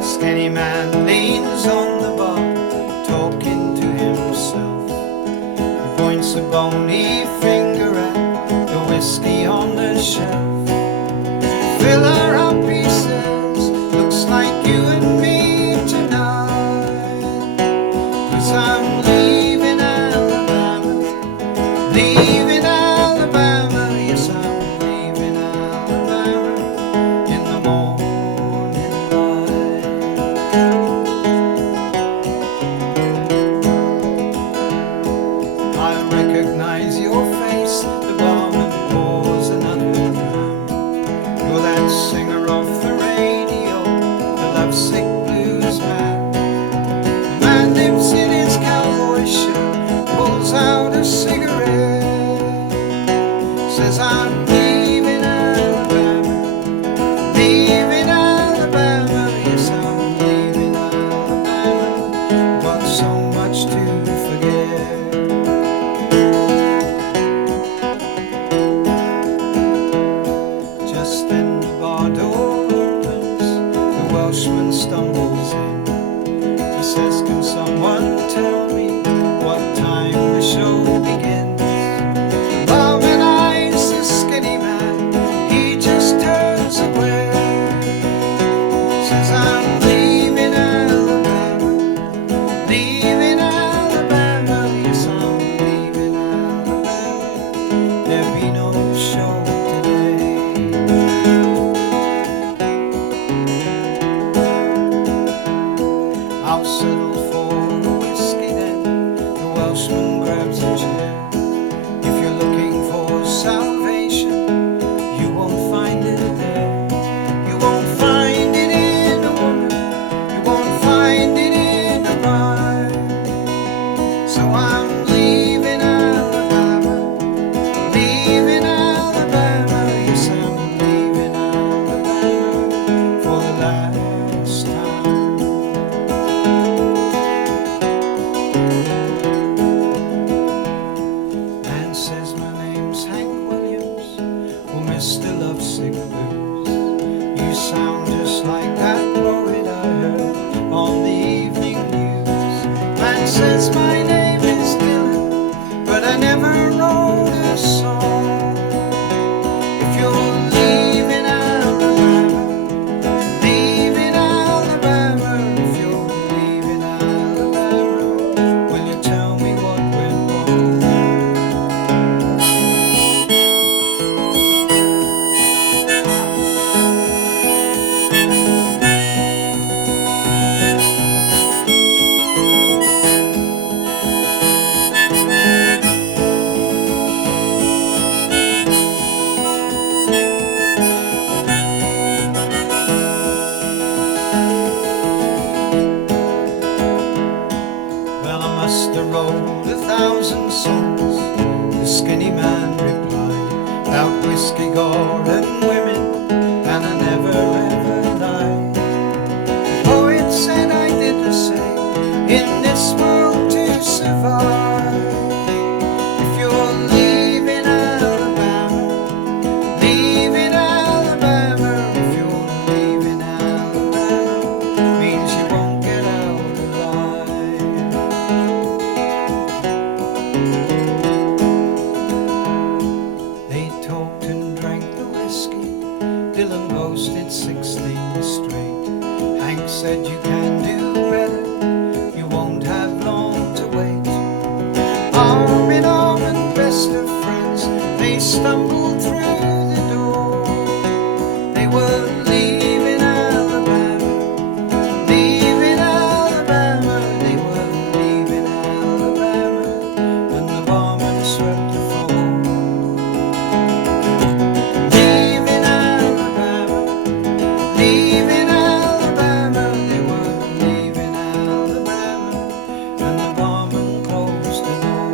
Skinny man leans on the bar, talking to himself. He points a bony finger at the whiskey on the shelf. "Fill her up," he says, "looks like you and me tonight. 'Cause I'm leaving Alabama, leaving Alabama. Yes, I'm leaving Alabama in the morning light." I recognize your face, the barman pours another round. You're that singer off the radio, the lovesick blues man. The man lives in his cowboy shirt, pulls out a cigarette, says, "I'm leaving Alabama, leaving Alabama. Yes, I'm leaving Alabama, got so much to forget." Just then the bar door opens, the Welshman stumbles in. He says, "Can someone tell me what time the show begins?" Barman eyes the skinny man, he just turns away, says, "I'm leaving Alabama, leaving Alabama. to wrote 1,000 songs, the skinny man replied, about whiskey, gold and women, and I never ever lied. The poet said I did the same, in this world to survive. If you're leaving Alabama, leaving Alabama, if you're leaving Alabama, means you won't get out alive. They talked and drank the whiskey, Dylan boasted 16 straight. Hank said you can do better, you won't have long to wait. Arm in arm and best of friends, they stumbled through the door. They were leaving Alabama, leaving Alabama, they were leaving Alabama, and the barman swept the floor. Leaving Alabama, leaving Alabama, they were leaving Alabama, and the barman closed the door.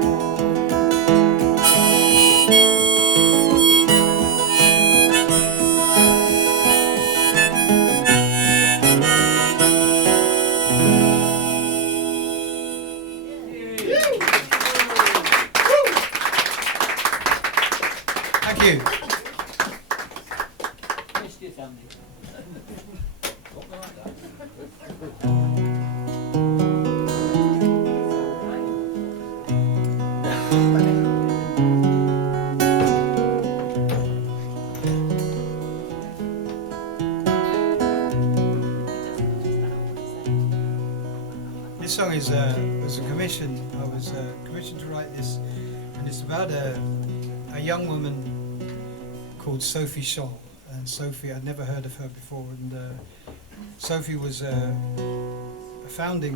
Thank you. This song was a commission. I was commissioned to write this, and it's about a young woman called Sophie Scholl. And Sophie, I'd never heard of her before, and Sophie was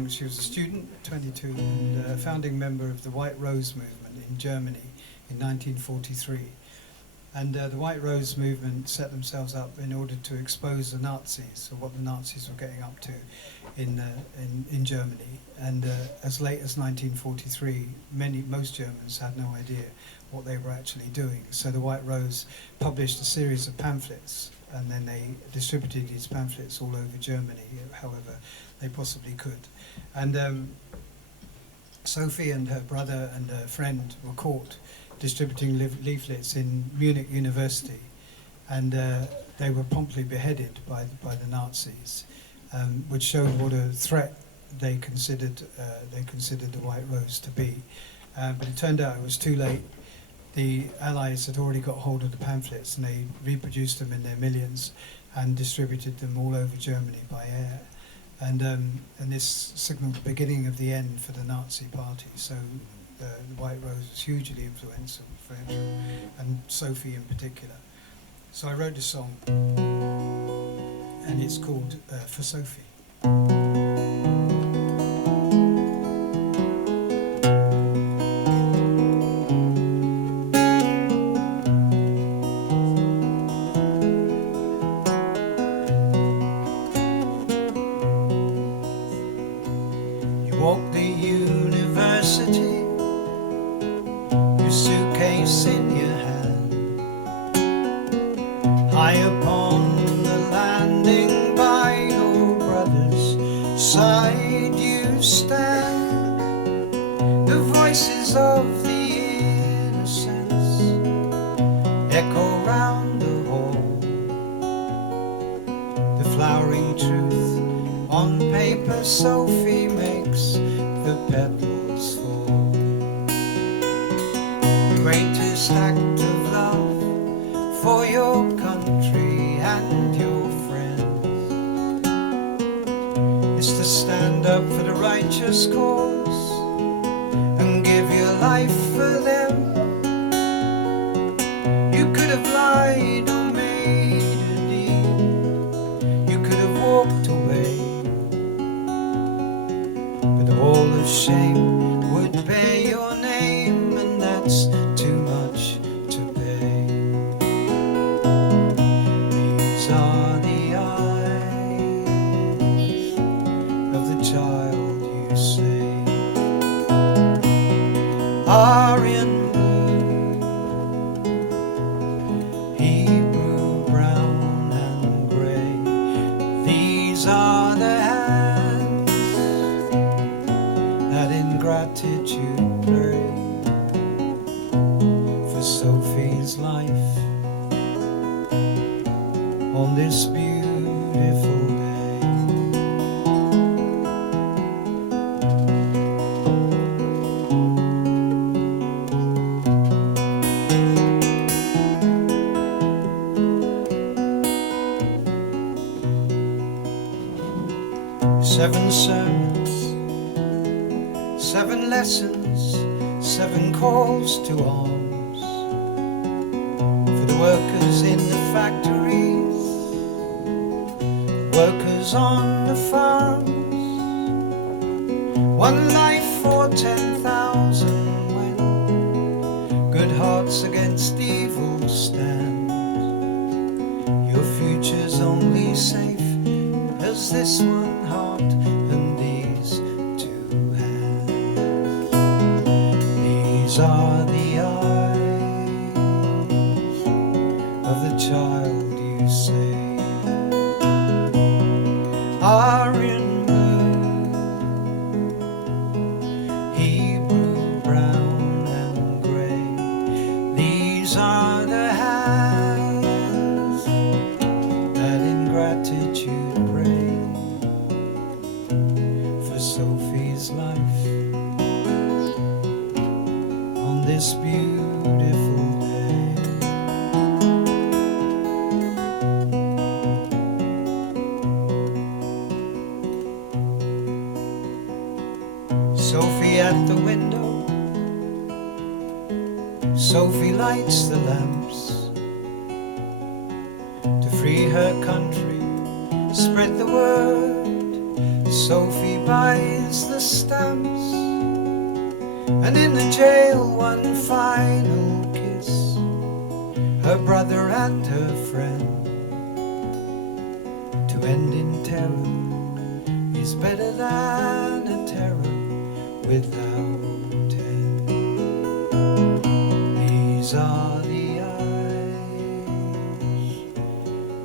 she was a student, 22, and a founding member of the White Rose movement in Germany in 1943. And the White Rose movement set themselves up in order to expose the Nazis, or what the Nazis were getting up to in Germany. And as late as 1943, most Germans had no idea what they were actually doing. So the White Rose published a series of pamphlets, and then they distributed these pamphlets all over Germany, however they possibly could. And Sophie and her brother and her friend were caught distributing leaflets in Munich University, and they were promptly beheaded by the Nazis, which showed what a threat they considered the White Rose to be. But it turned out it was too late. The Allies had already got hold of the pamphlets, and they reproduced them in their millions and distributed them all over Germany by air. And this signalled the beginning of the end for the Nazi Party. So the White Rose was hugely influential for him, and Sophie in particular. So I wrote this song, and it's called For Sophie. You walk the university, your suitcase in your hand, high upon the landing by your brother's side you stand. The voices of the innocents echo round the hall, the flowering truth on paper Sophie makes the petals fall. Greatest act of love for your country and your friends is to stand up for the righteous cause and give your life for them. You could have lied or made a deal, you could have walked away, but all of shame would bear your name, and that's too much to pay. These are the eyes of the child you say. 7 sermons, 7 lessons, 7 calls to arms for the workers in the factories, workers on the farms. 1 life for 10,000 when good hearts against evil stand. Your future's only safe as this one heart and these 2 hands. These are the eyes of the child you say are in blue, Hebrew, brown and grey. These are the hands that in gratitude pray for Sophie's life on this beautiful day. Sophie at the window, Sophie lights the lamps to free her country, spread the word. Sophie buys the stamps, and in the jail 1 final kiss. Her brother and her friend. To end in terror is better than a terror without end. These are the eyes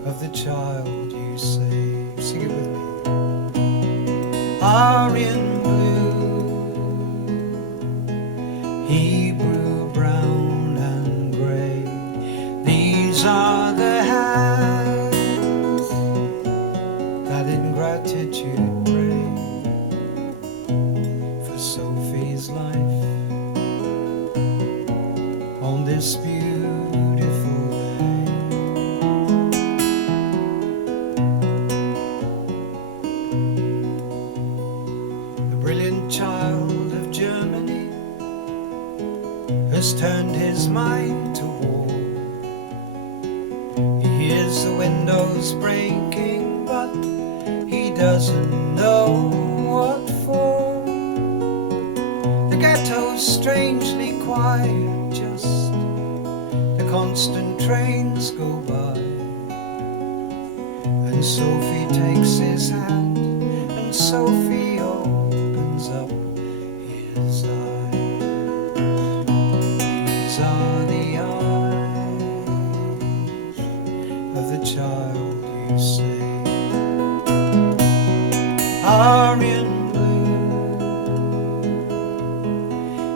of the child you save. Sing it with me. Are in blue, Hebrew, brown and grey. These are the hands that in gratitude pray for Sophie's life on this beautiful day. The brilliant child of Germany has turned his mind to war. He hears the windows breaking, but he doesn't know what for. The ghetto's strangely quiet, just the constant trains go by. And Sophie takes his hand, and Sophie opens up his eyes. These are the eyes of the child you say are in blue,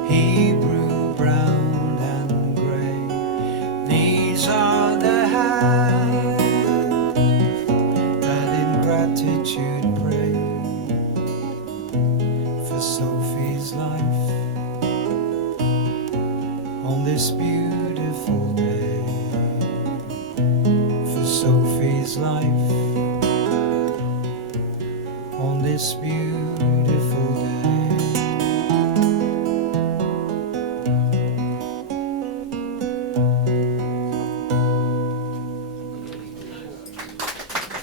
Hebrew, brown and grey. These are the hands that in gratitude pray for Sophie's life on this beautiful day. For Sophie's life on this beautiful day.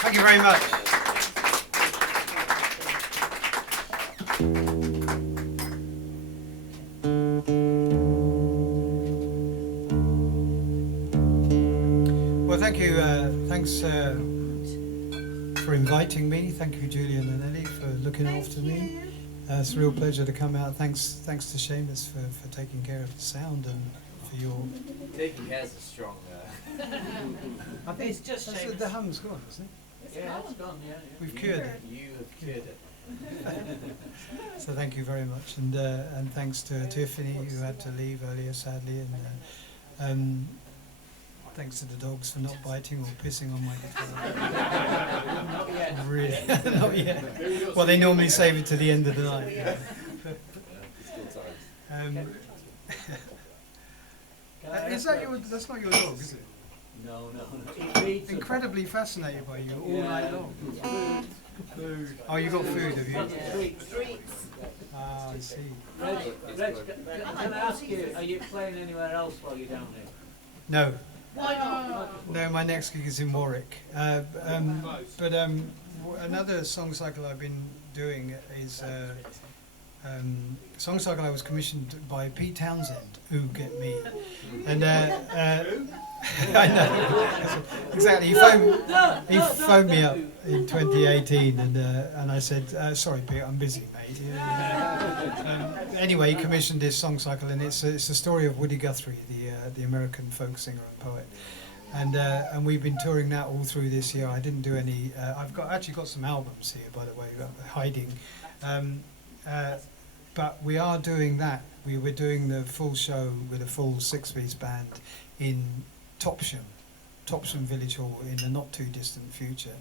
Thank you very much. Well, thank you. Thanks for inviting me. Thank you, Julian and Ellie, for looking after me. It's a real pleasure to come out. Thanks to Seamus for taking care of the sound and for your. Taking has a strong. I think it's just the hum's gone, isn't it? Yeah, it's gone. Yeah. We've cured it. You have cured it. So thank you very much, and thanks to Tiffany who had to leave earlier, sadly, and thanks to the dogs for not biting or pissing on my guitar. Not yet. Really, not yet. Well, they normally save it to the end of the night. Yeah, still times. Is that your? That's not your dog, is it? No. Incredibly fascinated by you all night long. Oh, you got food, have you? Treats. Ah, I see. Reg, can I ask you, are you playing anywhere else while you're down here? No, Why not? no, my next gig is in Warwick. Another song cycle I've been doing is song cycle I was commissioned by Pete Townsend, who get me, and I know exactly. He phoned me up in 2018, and I said, "Sorry, Pete, I'm busy, mate." Anyway, he commissioned this song cycle, and it's the story of Woody Guthrie, the American folk singer and poet. And we've been touring that all through this year. I didn't do any. I've actually got some albums here, by the way, hiding. But we are doing that. We were doing the full show with a full 6-piece band in Topsham Village Hall in the not too distant future.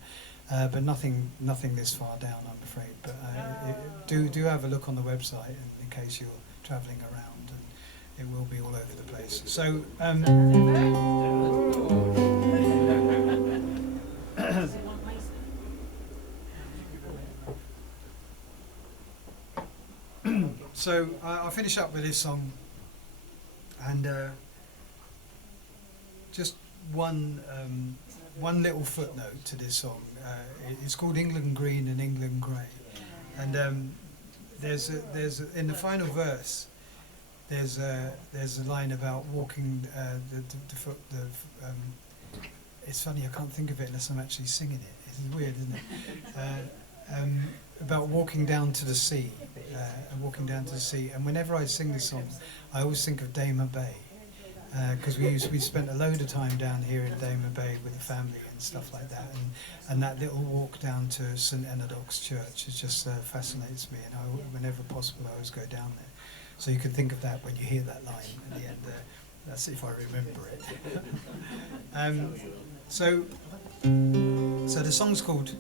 But nothing this far down, I'm afraid. But do have a look on the website, in case you're travelling around, and it will be all over the place. So. So I'll finish up with this song, and just one little footnote to this song. It's called England Green and England Grey, and there's in the final verse there's a line about walking it's funny, I can't think of it unless I'm actually singing it. It's weird, isn't it? About walking down to the sea, and whenever I sing this song, I always think of Damer Bay, because we spent a load of time down here in Damer Bay with the family and stuff like that, and that little walk down to St Enodoc's Church, it just fascinates me, and whenever possible I always go down there. So you can think of that when you hear that line at the end there. That's if I remember it. So the song's called.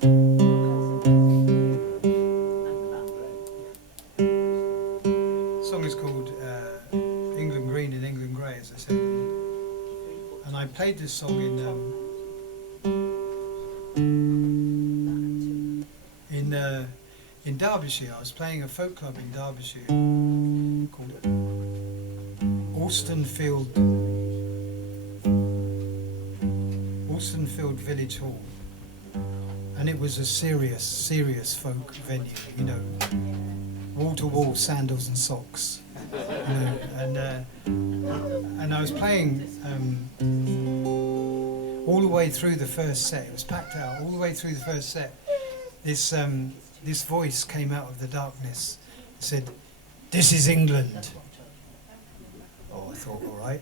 Song is called England Green and England Grey, as I said, and I played this song in Derbyshire. I was playing a folk club in Derbyshire called Alstonfield Village Hall, and it was a serious folk venue, you know. Wall to wall sandals and socks, you know, and I was playing all the way through the first set. It was packed out all the way through the first set. This voice came out of the darkness. It said, "This is England." Oh, I thought, all right,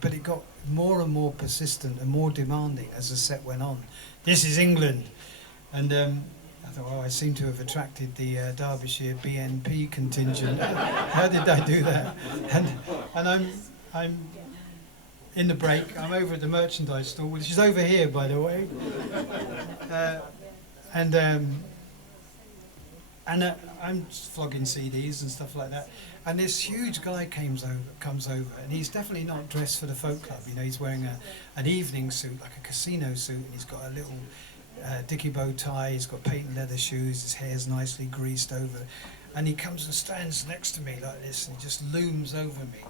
but it got more and more persistent and more demanding as the set went on. "This is England," and I thought, oh, I seem to have attracted the Derbyshire BNP contingent. How did I do that? And I'm in the break. I'm over at the merchandise store, which is over here, by the way. And I'm just flogging CDs and stuff like that. And this huge guy comes over, and he's definitely not dressed for the folk club. You know, he's wearing an evening suit, like a casino suit, and he's got a little dicky bow tie, he's got patent leather shoes, his hair's nicely greased over, and he comes and stands next to me like this, and he just looms over me,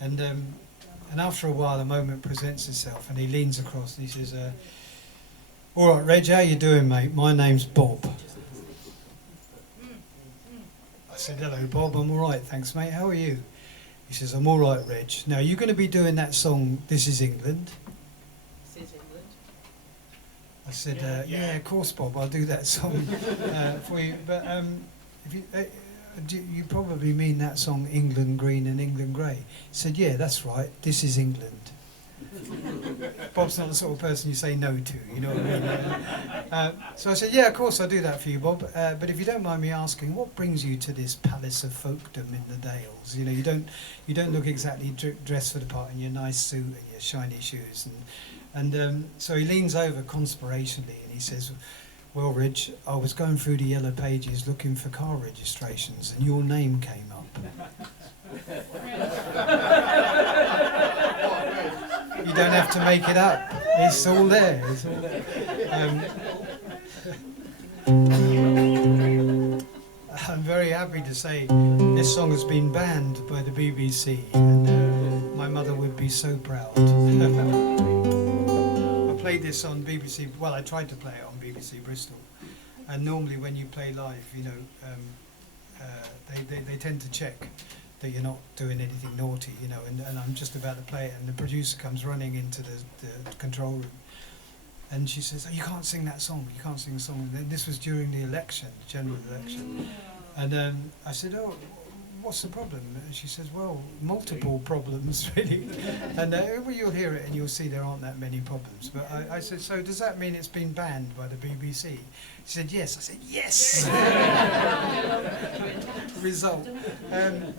and after a while a moment presents itself, and he leans across and he says, "All right, Reg, how you doing, mate? My name's Bob." I said, "Hello, Bob, I'm all right, thanks, mate. How are you?" He says, "I'm all right, Reg. Now, you're going to be doing that song, 'This Is England'?" I said, yeah, of course, Bob, I'll do that song for you. But if you probably mean that song, England Green and England Grey. He said, yeah, that's right, this is England. Bob's not the sort of person you say no to, you know what I mean? So I said, yeah, of course I'll do that for you, Bob. But if you don't mind me asking, what brings you to this palace of folkdom in the Dales? You know, you don't look exactly dressed for the part in your nice suit and your shiny shoes. And so he leans over conspirationally and he says, well, Reg, I was going through the yellow pages looking for car registrations and your name came up. You don't have to make it up. It's all there. It's all there. I'm very happy to say this song has been banned by the BBC, and my mother would be so proud. I played this on BBC, well, I tried to play it on BBC Bristol, and normally when you play live, you know, they tend to check that you're not doing anything naughty, you know, and I'm just about to play it, and the producer comes running into the control room, and she says, "Oh, you can't sing that song, you can't sing the song." And this was during the election, the general election. And I said, "Oh, what's the problem?" And she says, "Well, multiple problems, really." And well, you'll hear it and you'll see there aren't that many problems. But I said, "So does that mean it's been banned by the BBC?" She said, "Yes." I said, "Yes!" Result. I'm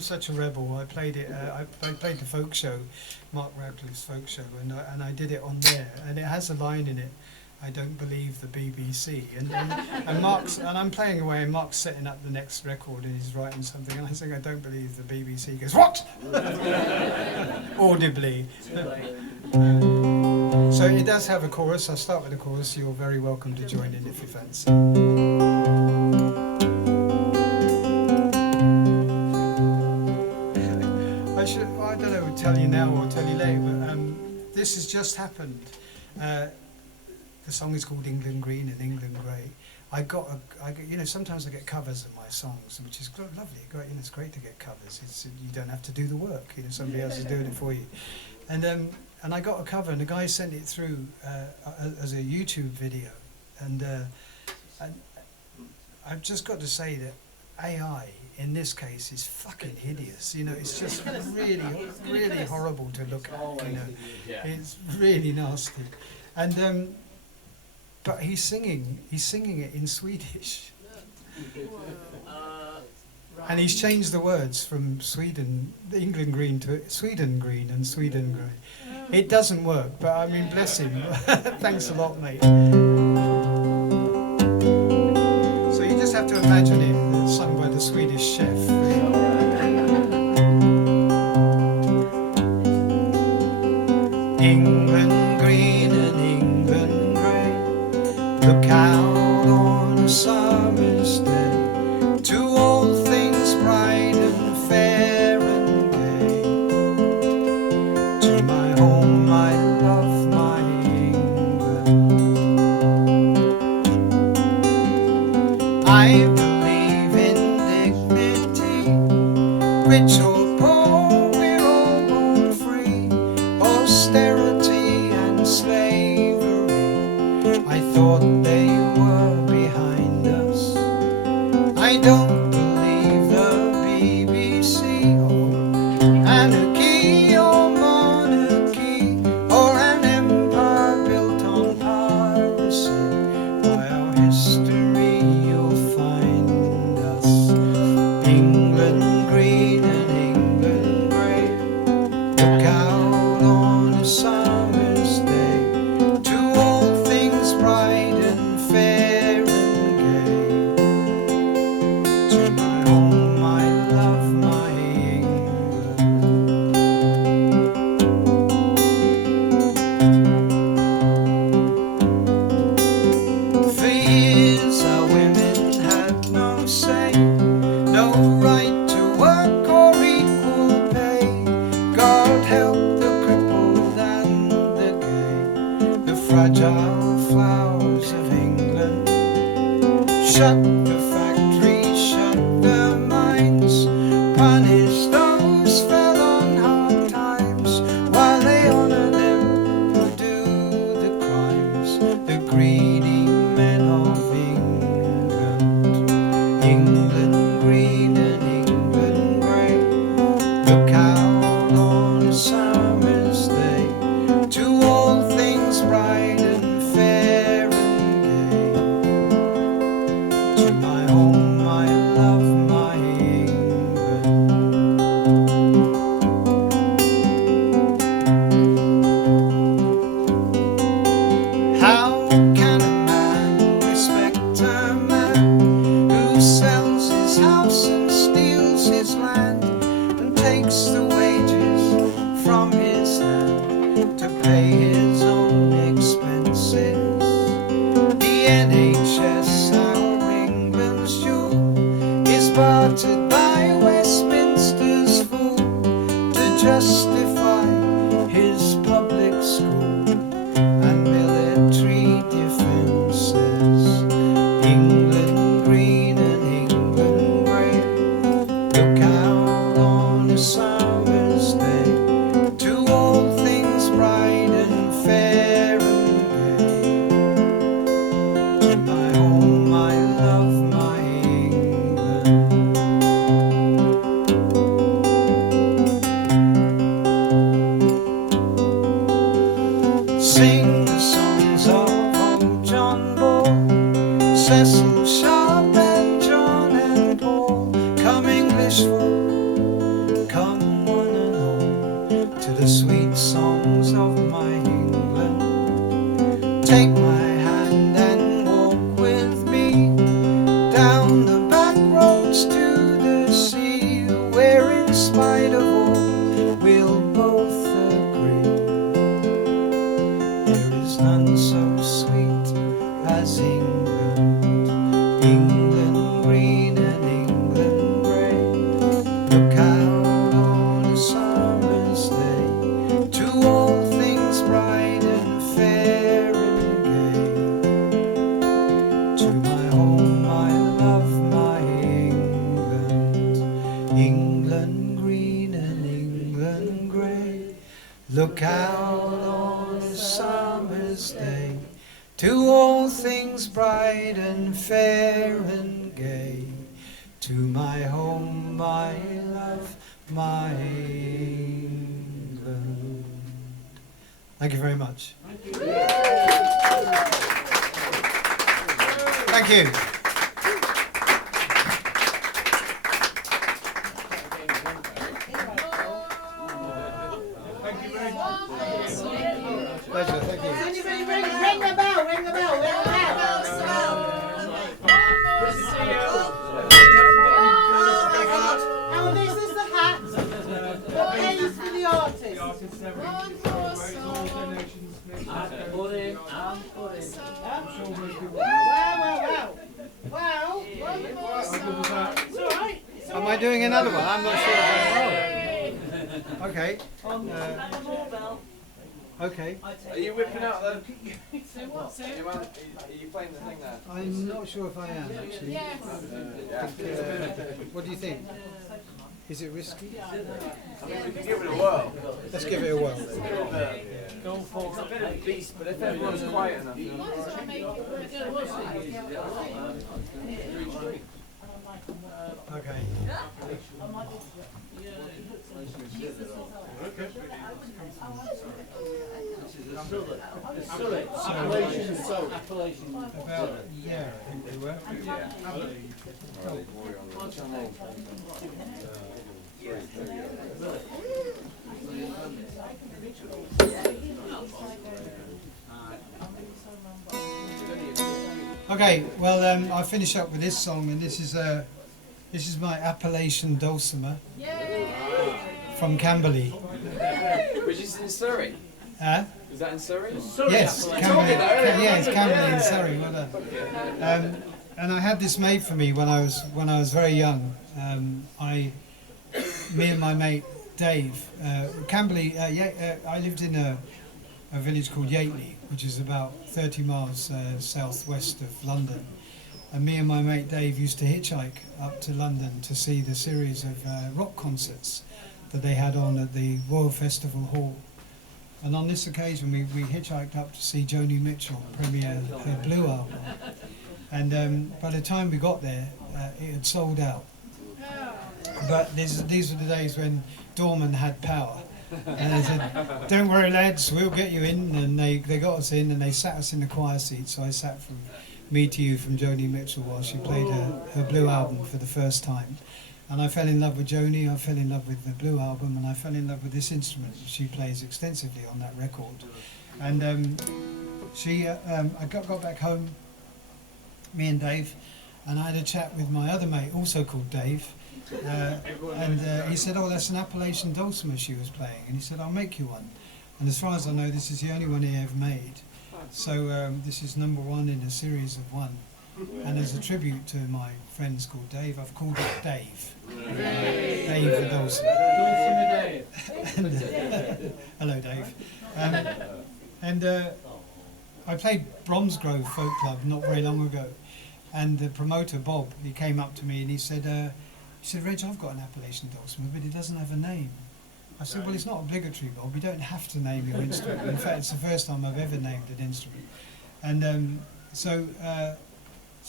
such a rebel. I played it. I played the folk show, Mark Radcliffe's folk show, and I did it on there. And it has a line in it, "I don't believe the BBC." And I'm playing away, and Mark's setting up the next record, and he's writing something, and I say, "I don't believe the BBC." He goes, "What?" Audibly. So it does have a chorus. I'll start with the chorus. You're very welcome to join in if you fancy. I don't know, tell you now or tell you later, but this has just happened. The song is called England Green and England Grey. You know, sometimes I get covers of my songs, which is lovely. Great, you know, it's great to get covers. You don't have to do the work. You know, somebody else is doing it for you. And I got a cover, and the guy sent it through as a YouTube video. And I've just got to say that AI in this case is fucking hideous. You know, it's just really, really horrible to look at. You know, it's really nasty. And but he's singing it in Swedish, and he's changed the words from England Green to Sweden Green and Sweden Grey. It doesn't work, but I mean, bless him. Thanks a lot, mate. So you just have to imagine him sung by the Swedish chef. England green and England grey, look out on a summer's day, to all things bright and fair and gay, to my home, my love, my England. I believe in dignity, rich or poor, we're all born free. Austerity and slavery, I thought they were behind us. I don't believe the BBC or anarchy or monarchy or an empire built on piracy. By our history you'll find us. England green and England grey, look out on a summer's day, to all things bright and fair and gay, to my home, my love, my England. For years our women had no say, no right to work or equal pay. God help the crippled and the gay, the fragile flowers of England. Shut the factories, shut the mines, punish those fell on hard times, while they honor them who do the crimes, the greedy men of England. England green and England grey, look out on a summer's day, to all things bright and fair and gay, to my home, my love, my England. How can a man respect a man who sells his house and steals his land and takes the wages from his hand to pay his own expenses? The NHS started by Westminster's fool to justify his public school and military defences. England green and England grey, look out on a summer's day to all things bright and fair and gay. To my home I love my England. Sing the songs of old John Ball, Cecil Sharp and John and Paul. Come English folk, come one and all, to the sweet songs of my England. Take my hand and walk with me down the back roads to the sea, where in spite of all we'll both agree there is none so sweet as England. England green and England grey, look out on a summer's day to all things bright and fair and gay. To my home I love my England. England green and England grey, look out on a summer's day to all things bright and fair and gay. To my home I love my England. Thank you very much. Thank you. Pleasure, thank you. Anybody ring the bell, ring the bell, ring the bell. And this is the hat. What pays for the artist? Wow. It's all right. Am I doing another one? I'm not sure. Oh. Okay. Okay. Are you whipping out the... Are you playing the thing there? I'm not sure if I am actually. Yeah. What do you think? Is it risky? I mean, we can give it a whirl. Let's give it a whirl. It's a bit of a beast, but if everyone's quiet enough... Okay. About yeah, I think they were. Okay, well, I'll finish up with this song, and this is my Appalachian dulcimer from Camberley. Which is in Surrey. Huh? Is that in Surrey? Yes, Camberley. Yeah, it's Camberley in Surrey. Well done. And I had this made for me when I was very young. Me and my mate Dave, Camberley. I lived in a village called Yateley, which is about 30 miles southwest of London. And me and my mate Dave used to hitchhike up to London to see the series of rock concerts that they had on at the Royal Festival Hall. And on this occasion we hitchhiked up to see Joni Mitchell premiere her Blue album. And by the time we got there, it had sold out. But these were the days when Dorman had power. And they said, "Don't worry lads, we'll get you in." And they got us in, and they sat us in the choir seat. So I sat from Me to You from Joni Mitchell while she played her Blue album for the first time. And I fell in love with Joni, I fell in love with the Blue album, and I fell in love with this instrument that she plays extensively on that record. And I got back home, me and Dave, and I had a chat with my other mate, also called Dave. He said, "Oh, that's an Appalachian dulcimer she was playing." And he said, "I'll make you one." And as far as I know, this is the only one he ever made. So this is number one in a series of one. And as a tribute to my friends called Dave, I've called it Dave. Dave the dulcimer. Hello, Dave. And I played Bromsgrove Folk Club not very long ago, and the promoter Bob, he came up to me and he said, Reg, I've got an Appalachian dulcimer, but it doesn't have a name. I said, well, it's not obligatory, Bob. You don't have to name your instrument. In fact, it's the first time I've ever named an instrument. And so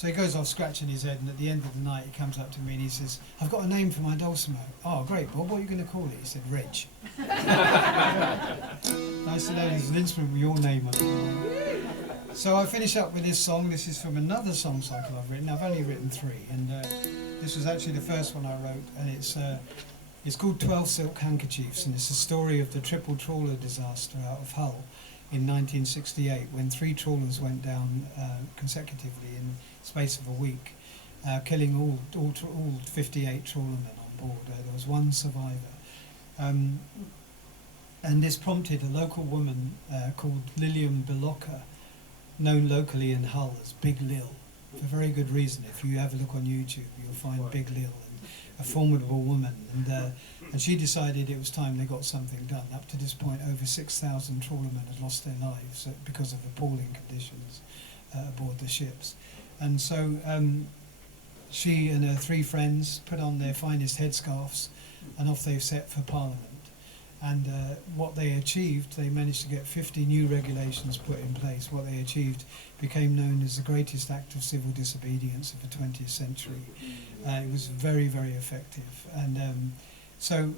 he goes off scratching his head, and at the end of the night he comes up to me and he says, I've got a name for my dulcimer. Oh, great, Bob, what are you going to call it? He said, Reg. I said, oh, it's an instrument with your name on it. So I finish up with this song. This is from another song cycle I've written. I've only written 3, and this was actually the first one I wrote, and it's called 12 Silk Handkerchiefs, and it's the story of the triple trawler disaster out of Hull in 1968, when 3 trawlers went down consecutively in the space of a week, killing all 58 trawlermen on board. There was 1 survivor. And this prompted a local woman called Lillian Belocker, known locally in Hull as Big Lil, for very good reason. If you have a look on YouTube, you'll find Big Lil, a formidable woman, and she decided it was time they got something done. Up to this point, over 6,000 trawlermen had lost their lives because of appalling conditions aboard the ships. And so she and her 3 friends put on their finest headscarves, and off they set for Parliament. And what they achieved, they managed to get 50 new regulations put in place. What they achieved became known as the greatest act of civil disobedience of the 20th century. It was very, very effective. And so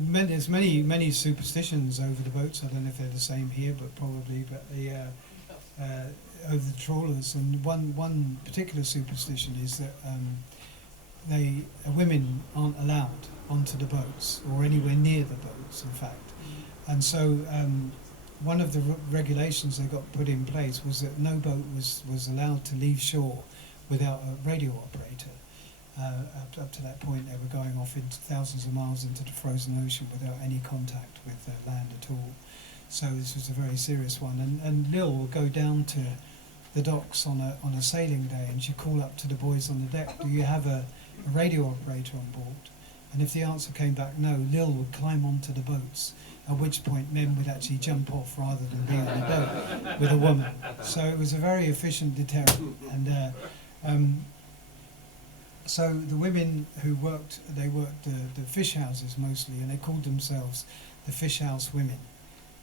there's many superstitions over the boats. I don't know if they're the same here, but probably. But over the trawlers, and one particular superstition is that women aren't allowed onto the boats or anywhere near the boats, in fact. And so one of the regulations that got put in place was that no boat was allowed to leave shore without a radio operator. Up to that point, they were going off into thousands of miles into the frozen ocean without any contact with land at all. So this was a very serious one. And Lil will go down to the docks on a sailing day, and she'd call up to the boys on the deck, do you have a radio operator on board? And if the answer came back no, Lil would climb onto the boats, at which point men would actually jump off rather than be on the boat with a woman. So it was a very efficient deterrent. And so the women who worked, they worked the fish houses mostly, and they called themselves the fish house women.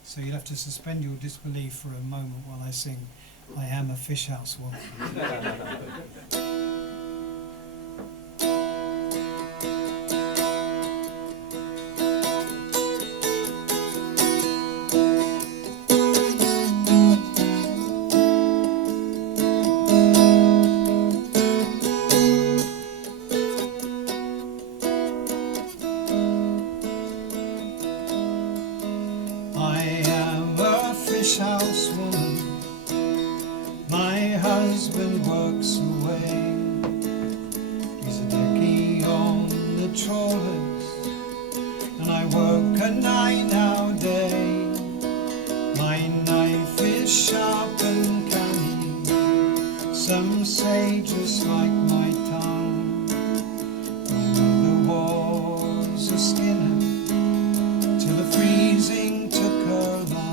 So you'll have to suspend your disbelief for a moment while I sing I Am a Fish House Woman. House woman, my husband works away. He's a decky on the trawlers, and I work a 9-hour day. My knife is sharp and canny, some say just like my tongue. My mother was a skinner till the freezing took her lung.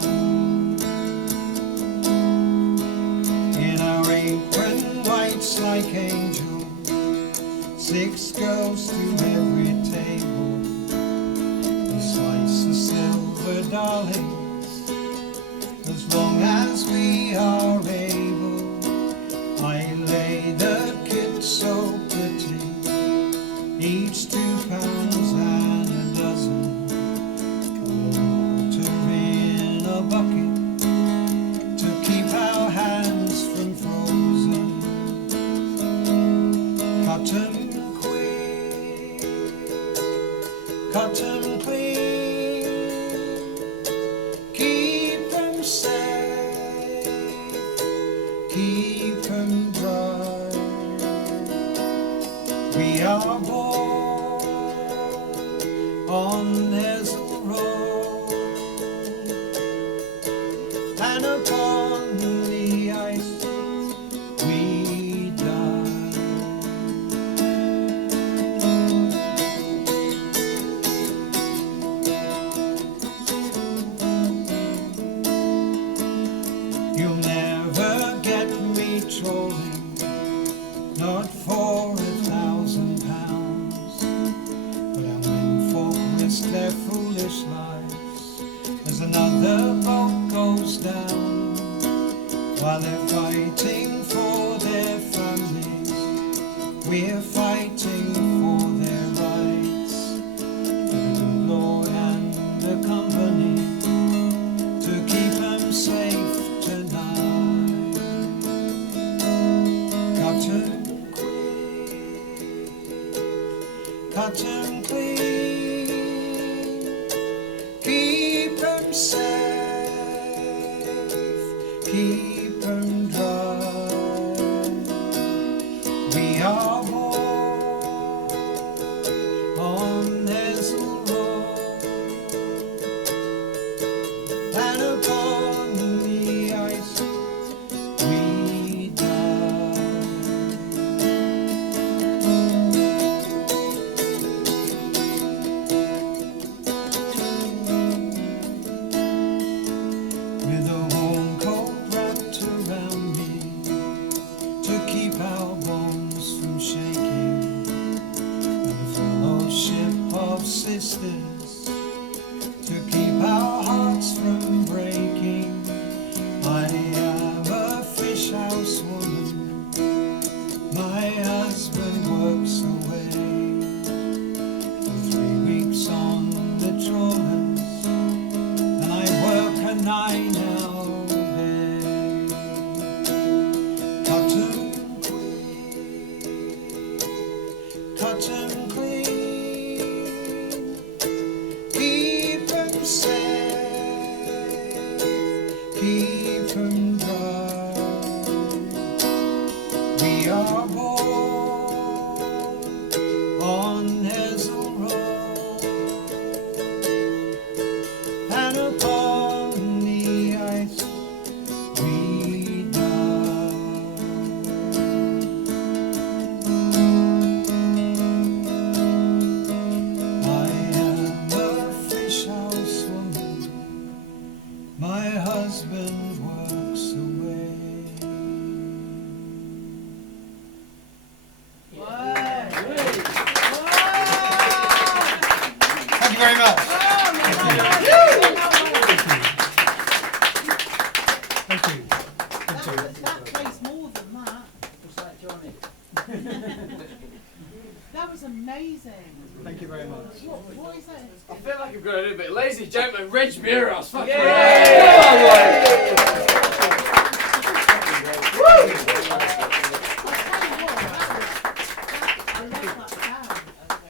Like angels, 6 girls to every table. We slice the silver darlings as long as we are able. I lay the kit so pretty, each 2 pounds and a dozen. Water in a bucket to keep our hands from frozen. Cut 'em clean, keep 'em safe, keep 'em dry. We are born on Hazel Road, and upon the ice we died. You'll never get me trolling, not for £1,000. But when folk risk their foolish lives as another boat goes down, while they're fighting for their families, we're fighting for their rights. For the good Lord and the company to keep them safe tonight. Cut 'em clean, keep 'em safe, keep 'em dry. We are born on Hazel Road, and upon the ice we die. With a warm coat wrapped around me to keep our bones from shaking, and a fellowship of sisters to keep our hearts from breaking. I am a fish house woman, my husband works away for 3 weeks on the trawlers, and I work a 9-hour day. Cut 'em clean, keep 'em safe, keep 'em dry. We are born on Hazel Road, and upon the ice we die. I am a fish house woman, my husband works away. Thank you very much. Thank you. That plays more than that. Just like Johnny. That was amazing. Thank you very much. What is it? I feel like I'm going a little bit lazy, gentlemen. Reg Meuross. Fuck Yay! yeah.